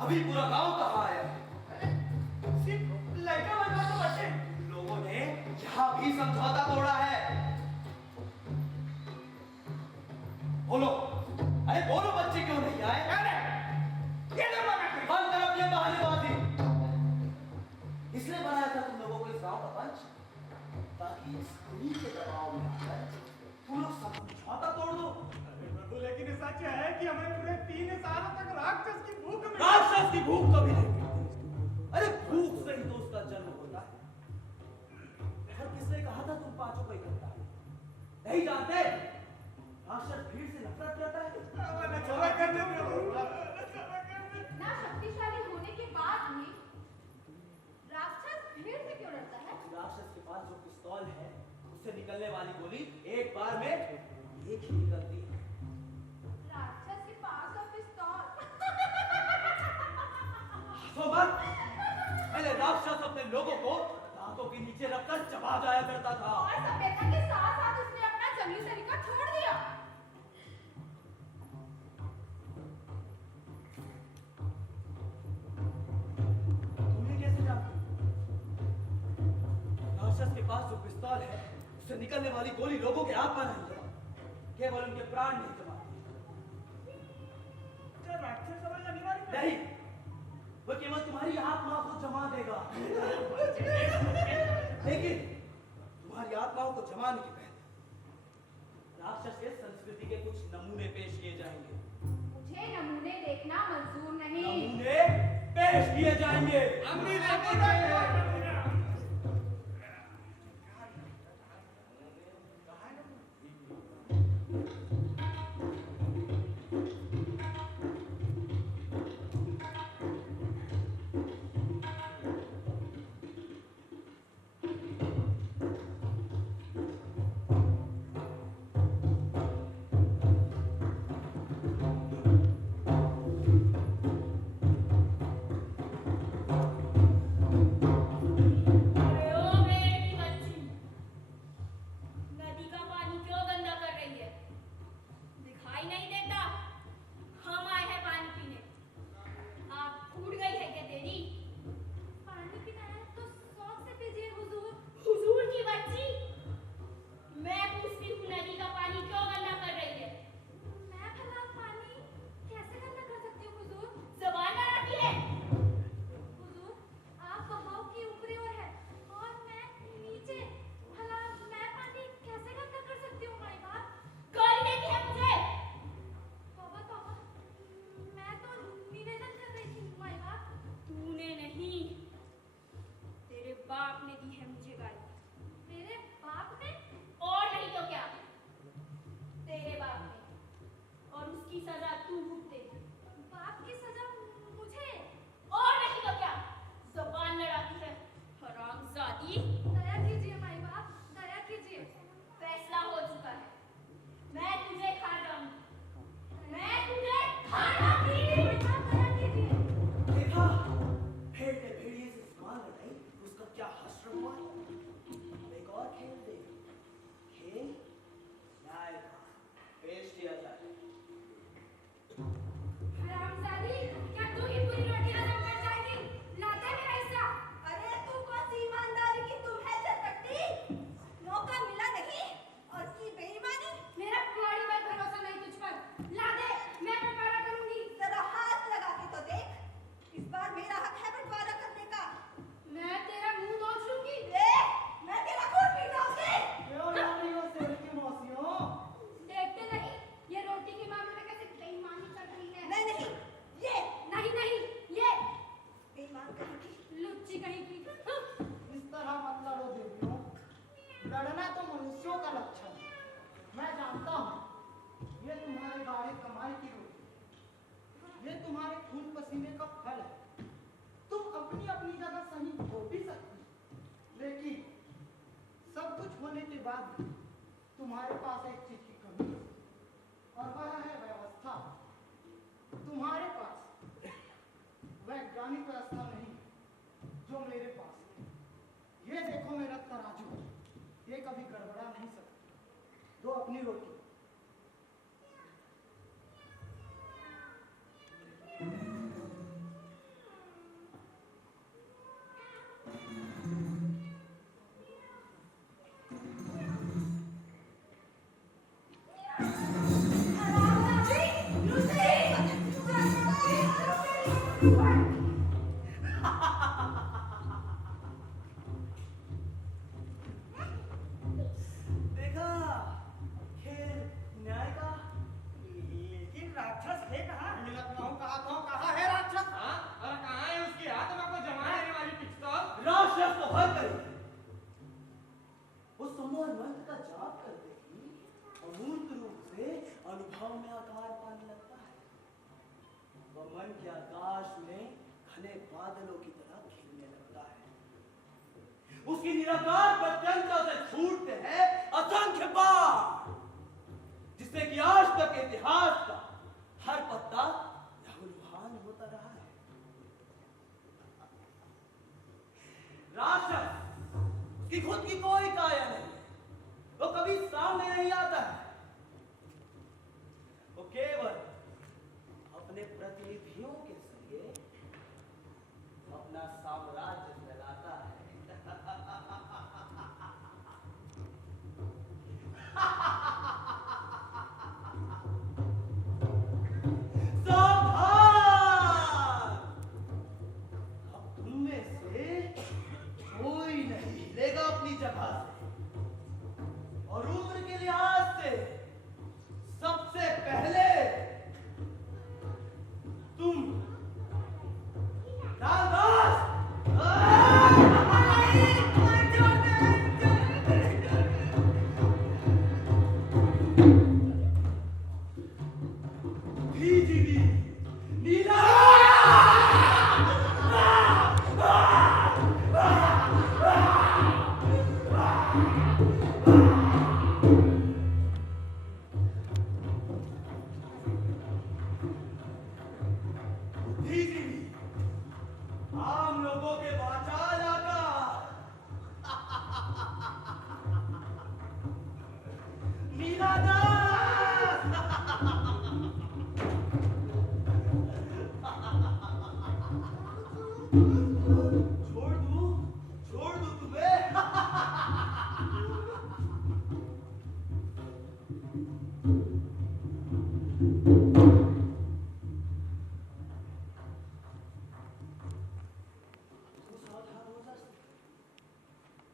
अभी पूरा गांव कहाँ आया? सिर्फ लड़का बनवा तो बचे। लोगों ने यहाँ भी समझौता तोड़ा है। बोलो, अरे बोलो बच्चे क्यों नहीं आए? ये लो मैं बंद कर अपने बहानेबाजी। इसलिए बनाया था तुम लोगों को इस गांव का पंच ताकि इस खुली के दबाव में आकर तुम लोग समझौता तोड़ दो। प्रभु लेकिन सच है कि हमें पूरे 3 सालों तक राक्षस की भूख में राक्षस की भूख कभी नहीं मिटती। अरे भूख से ही तो उसका जन्म होता है। हर किसने कहा था तुम पांचों को इकट्ठा नहीं जानते? राक्षस भीड़ से नफरत करता है। क्षमा कर दे प्रभु। इतना शक्तिशाली होने के बाद भी राक्षस भीड़ से क्यों डरता है? राक्षस के पास जो पिस्तौल है उससे निकलने वाली गोली एक बार में एक ही निकलती है। राक्षस के पास और पिस्तौल। तो बस पहले राक्षस अपने लोगों को रखकर चबा जाया करता था। और सभ्यता के साथ साथ उसने अपना जंगली तरीका छोड़ दिया। तुम्हें कैसे जानती? राक्षस के पास जो पिस्तौल है उससे निकलने वाली गोली लोगों के आत्मा नहीं जमाती, केवल उनके प्राण नहीं जमाती। क्या राक्षस समझ अनिवार्य नहीं, वो केवल तुम्हारी आत्मा को जमा देगा, लेकिन तुम्हारी आत्माओं को जमाने के पहले राक्षस के संस्कृति के कुछ नमूने पेश किए जाएंगे। मुझे नमूने देखना मंजूर नहीं। नमूने पेश किए जाएंगे। हम भी देखेंगे। अरे ओ मेरी बच्ची, नदी का पानी क्यों गंदा कर रही है? दिखाई नहीं देता हम आए हैं पानी पीने। आँख फूट गई है क्या तेरी? पानी पीना है तो शौक से पीजिए हुजूर। हुजूर की बच्ची, मैं पूछती हूँ नदी का पानी क्यों गंदा कर रही है? मैं भला पानी कैसे गंदा कर सकती हूँ हुजूर? जबान ना रखी है। हुजूर, आप बहाव की ऊपरी ओर है और मैं नीचे। भला मैं पानी कैसे गंदा कर सकती हूँ माई बाप? गाली देती है मुझे। तौबा तौबा, मैं तो निवेदन कर रही थी माई बाप। तूने नहीं, तेरे बाप ने दी है मुझे गाली। मेरे बाप ने? और नहीं तो क्या, तेरे बाप ने, और उसकी सजा तू भुगते। बाप की सजा मुझे? और नहीं तो क्या, जबान लड़ाती है हरामजादी। दया कीजिए माई बाप, दया कीजिए। फैसला हो चुका है, मैं तुझे खा जाऊंगी, मैं तुझे खा जाऊंगी। माई बाप, दया कीजिए। देखा, भेड़ ने भेड़िए से जुबान लड़ाई, उसका क्या हश्र हुआ। एक और खेल दे, खेल न्याय का पेश किया जाए। हरामजादी, क्या तू ही पूरी रोटी हजम कर जाएगी? लाते मेरा हिस्सा। अरे तू कौन सी ईमानदारी की तुम है चटपटी? मौका मिला नहीं और की बेईमानी। मेरा कुआड़ी पर भरोसा नहीं तुझ पर। ला दे, मैं बंटवारा करूंगी। जरा हाथ लगा के तो देख, इस बार मेरा हक है बंटवारा करने का। मैं तेरा मुंह नोच लूंगी। मैं तेरा खून पी जाऊंगी। क्यों लड़ रही हो शेर की मौसियों? देखते नहीं, ये रोटी के मामले में कैसे बेईमानी कर रही है। नहीं, ये नहीं, ये बेईमान कहीं लुच्ची कहीं की। इस तरह मत लड़ो देवियों, लड़ना तो मनुष्यों का लक्षण है। मैं जानता हूँ ये तुम्हारे गाढ़े कमाई की रोटी, ये तुम्हारे खून पसीने का फल है। तुम अपनी अपनी जगह सही हो भी सकती, लेकिन सब कुछ होने के बाद भी तुम्हारे पास एक चीज की कमी है, और वह है व्यवस्था। तुम्हारे पास वैज्ञानिक व्यवस्था नहीं है जो मेरे पास है। ये देखो मेरा तराजू, ये कभी गड़बड़ा नहीं सकती। दो अपनी रोटी। देखा, खेल न्याय का। लेकिन राक्षस है कहाँ? कहाँ है राक्षस? हाँ, और कहाँ है उसकी आत्मा को जमा देने वाली पिस्तौल? राक्षस तो हर करी, वो समूह मंत्र का जाप करते ही अमूर्त रूप से अनुभव में आकार पाने लगता है। वह मन के आकाश में घने बादलों की तरह खिलने लगता है। उसकी निराकार प्रत्यंता से छूटते हैं असंख्य बाण, जिससे कि आज तक इतिहास का हर पत्ता लहूलुहान होता रहा है। राक्षस कि खुद की कोई काया नहीं, वो कभी सामने नहीं आता है। वो केवल अपने प्रतिनिधियों के जरिए अपना साम्राज्य फैलाता है। सावधान! अब तुम में से कोई नहीं हिलेगा अपनी जगह से, और रुद्र के लिहाज से सबसे पहले तुम लालदास। भीजीवी नीला बुद्धिजीवी आम लोगों के वाचाल आका छोड़ दूं तुम्हें।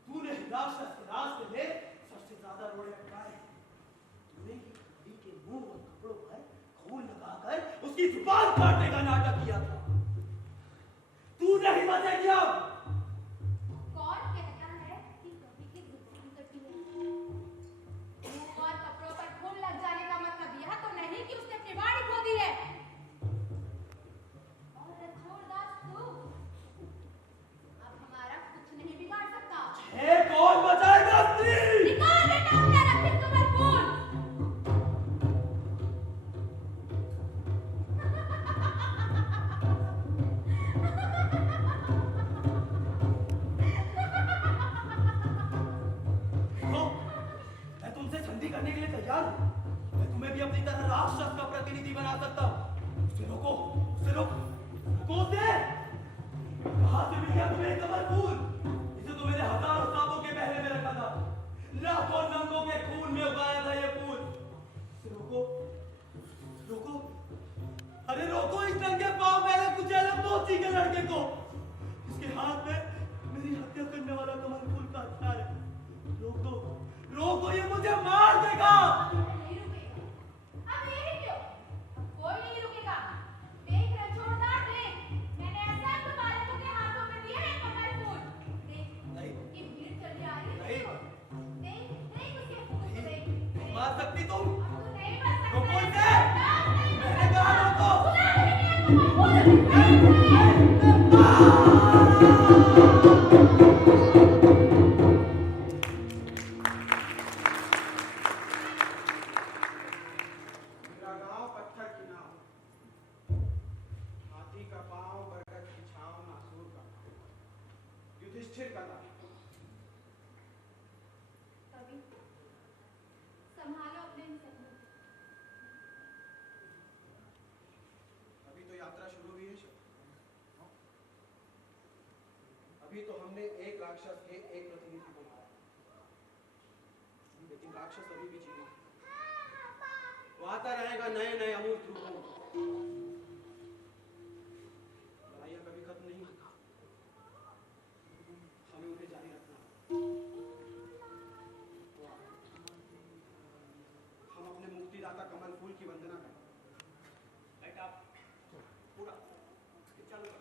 तूने राक्षस के रास्ते में सबसे ज्यादा रोड़े अटकाए। तूने ही खड़ी के मुंह और कपड़ों पर खून लगाकर उसकी जुबान काटने का नाटक किया था। तूने ही मजे किया। कौन कहता है कि कभी की बुद्धि कटी है? मुंह और कपड़ों पर खून लग जाने का मतलब यह तो नहीं कि उसने अपनी बाड़ी खो दी है। और रणछोड़दास तू अब हमारा कुछ नहीं बिगाड़ सकता। है कौन बचाएगा स्त्री? निकाल बेटा अपना रखित कमल फूल। देखो, मैं तुमसे संधि करने के लिए तैयार हूं। मैं तुम्हें भी अपनी तरह राक्षस का प्रतिनिधि बना सकता हूं। उसे रोको, उसे रोको उसे। कहां से मिल गया तुम्हें कमल फूल? इसे तो मैंने हजारों सांपों के पहरे में रखा था, लाखों नंगों के खून में उगाया था ये फूल। इसे रोको, रोको, अरे रोको इस नंगे पांव मेरे कुचैले मोची के लड़के को। इसके हाथ में मेरी हत्या करने वाला कमल फूल का हथियार है। रोक दो, ये मुझे मार देगा। नहीं रुकेगा। अब यही क्यों? अब कोई नहीं रुकेगा। देख रणछोड़दास, देख, मैंने ऐसा तुम्हारे के हाथों में दिया है कमल फूल। देख, नहीं, ये भीड़ चली आ रही है। नहीं, देख, देख उसके फूल को देख। नहीं मार सकती तुम। अब तू नहीं बच सकता। रोको इसे। नहीं बच मैंने कहा रोको। सुना नहीं है कमल फूल। मेरा गांव पत्थर की नाव, हाथी का पांव, बरगद की छांव, नासूर का पांव, युधिष्ठिर का दान। कवि, संभालो अपने इन सपनों को। अभी तो यात्रा शुरू हुई है। अभी तो हमने एक राक्षस के एक प्रतिनिधि को मारा, लेकिन राक्षस अभी भी जीवित है। वो आता रहेगा नए नए अमूर्त रूपों में। लड़ाइयां कभी खत्म नहीं होती, हमें उन्हें जारी रखना है। हम अपने मुक्तिदाता कमल फूल की वंदना करें। बेटा पूरा चलो।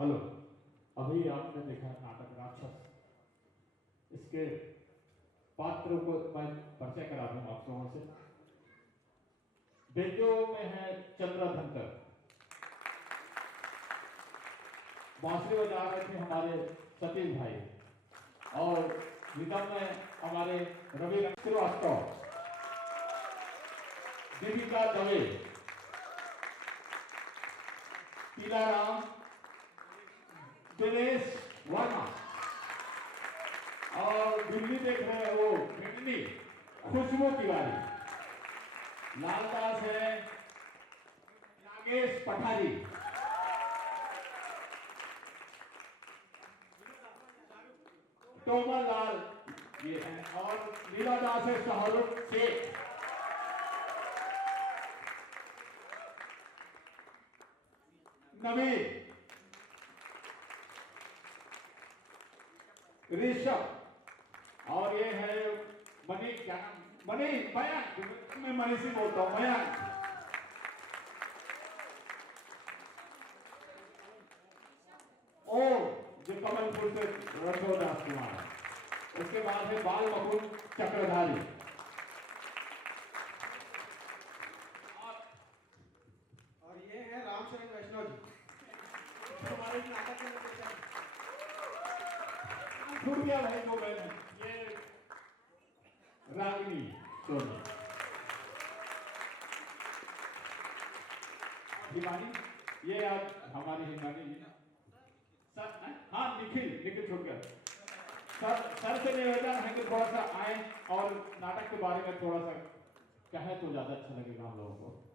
हेलो, अभी आपने देखा नाटक राक्षस। इसके पात्रों को मैं परिचय करा दूं आप लोगों से। बेटियों में है चंद्रधंकर, बांसुरी बजा रहे थे हमारे सतीश भाई, और रिदम में हमारे रवि श्रीवास्तव, दीपिका दवे, पीलाराम, दिनेश वर्मा, और दिल्ली देख रहे हैं वो भिंडी खुशबू तिवारी, लालदास है नागेश पठारी, तोमर लाल ये है, और लीलादास है शाहरुख शेख। नवीन, ऋषभ, और ये है मनी, क्या नाम, मनी, मयंक, मैं मनी से बोलता हूँ, मयंक। और जो कमलपुर से रघुदास कुमार, उसके बाद है बाल मुकुंद चक्रधारी, और ये है रामशरण वैष्णव जी, जो हमारे नाटक में नजर आए। छूट गया भाई को मैंने, ये रागिनी सोनी, हिमानी, ये आज हमारी हिमानी जी ना सर, हाँ निखिल छूट गया। सर से निवेदन है कि थोड़ा सा आए और नाटक के बारे में थोड़ा सा कहें तो ज्यादा अच्छा लगेगा हम लोगों को।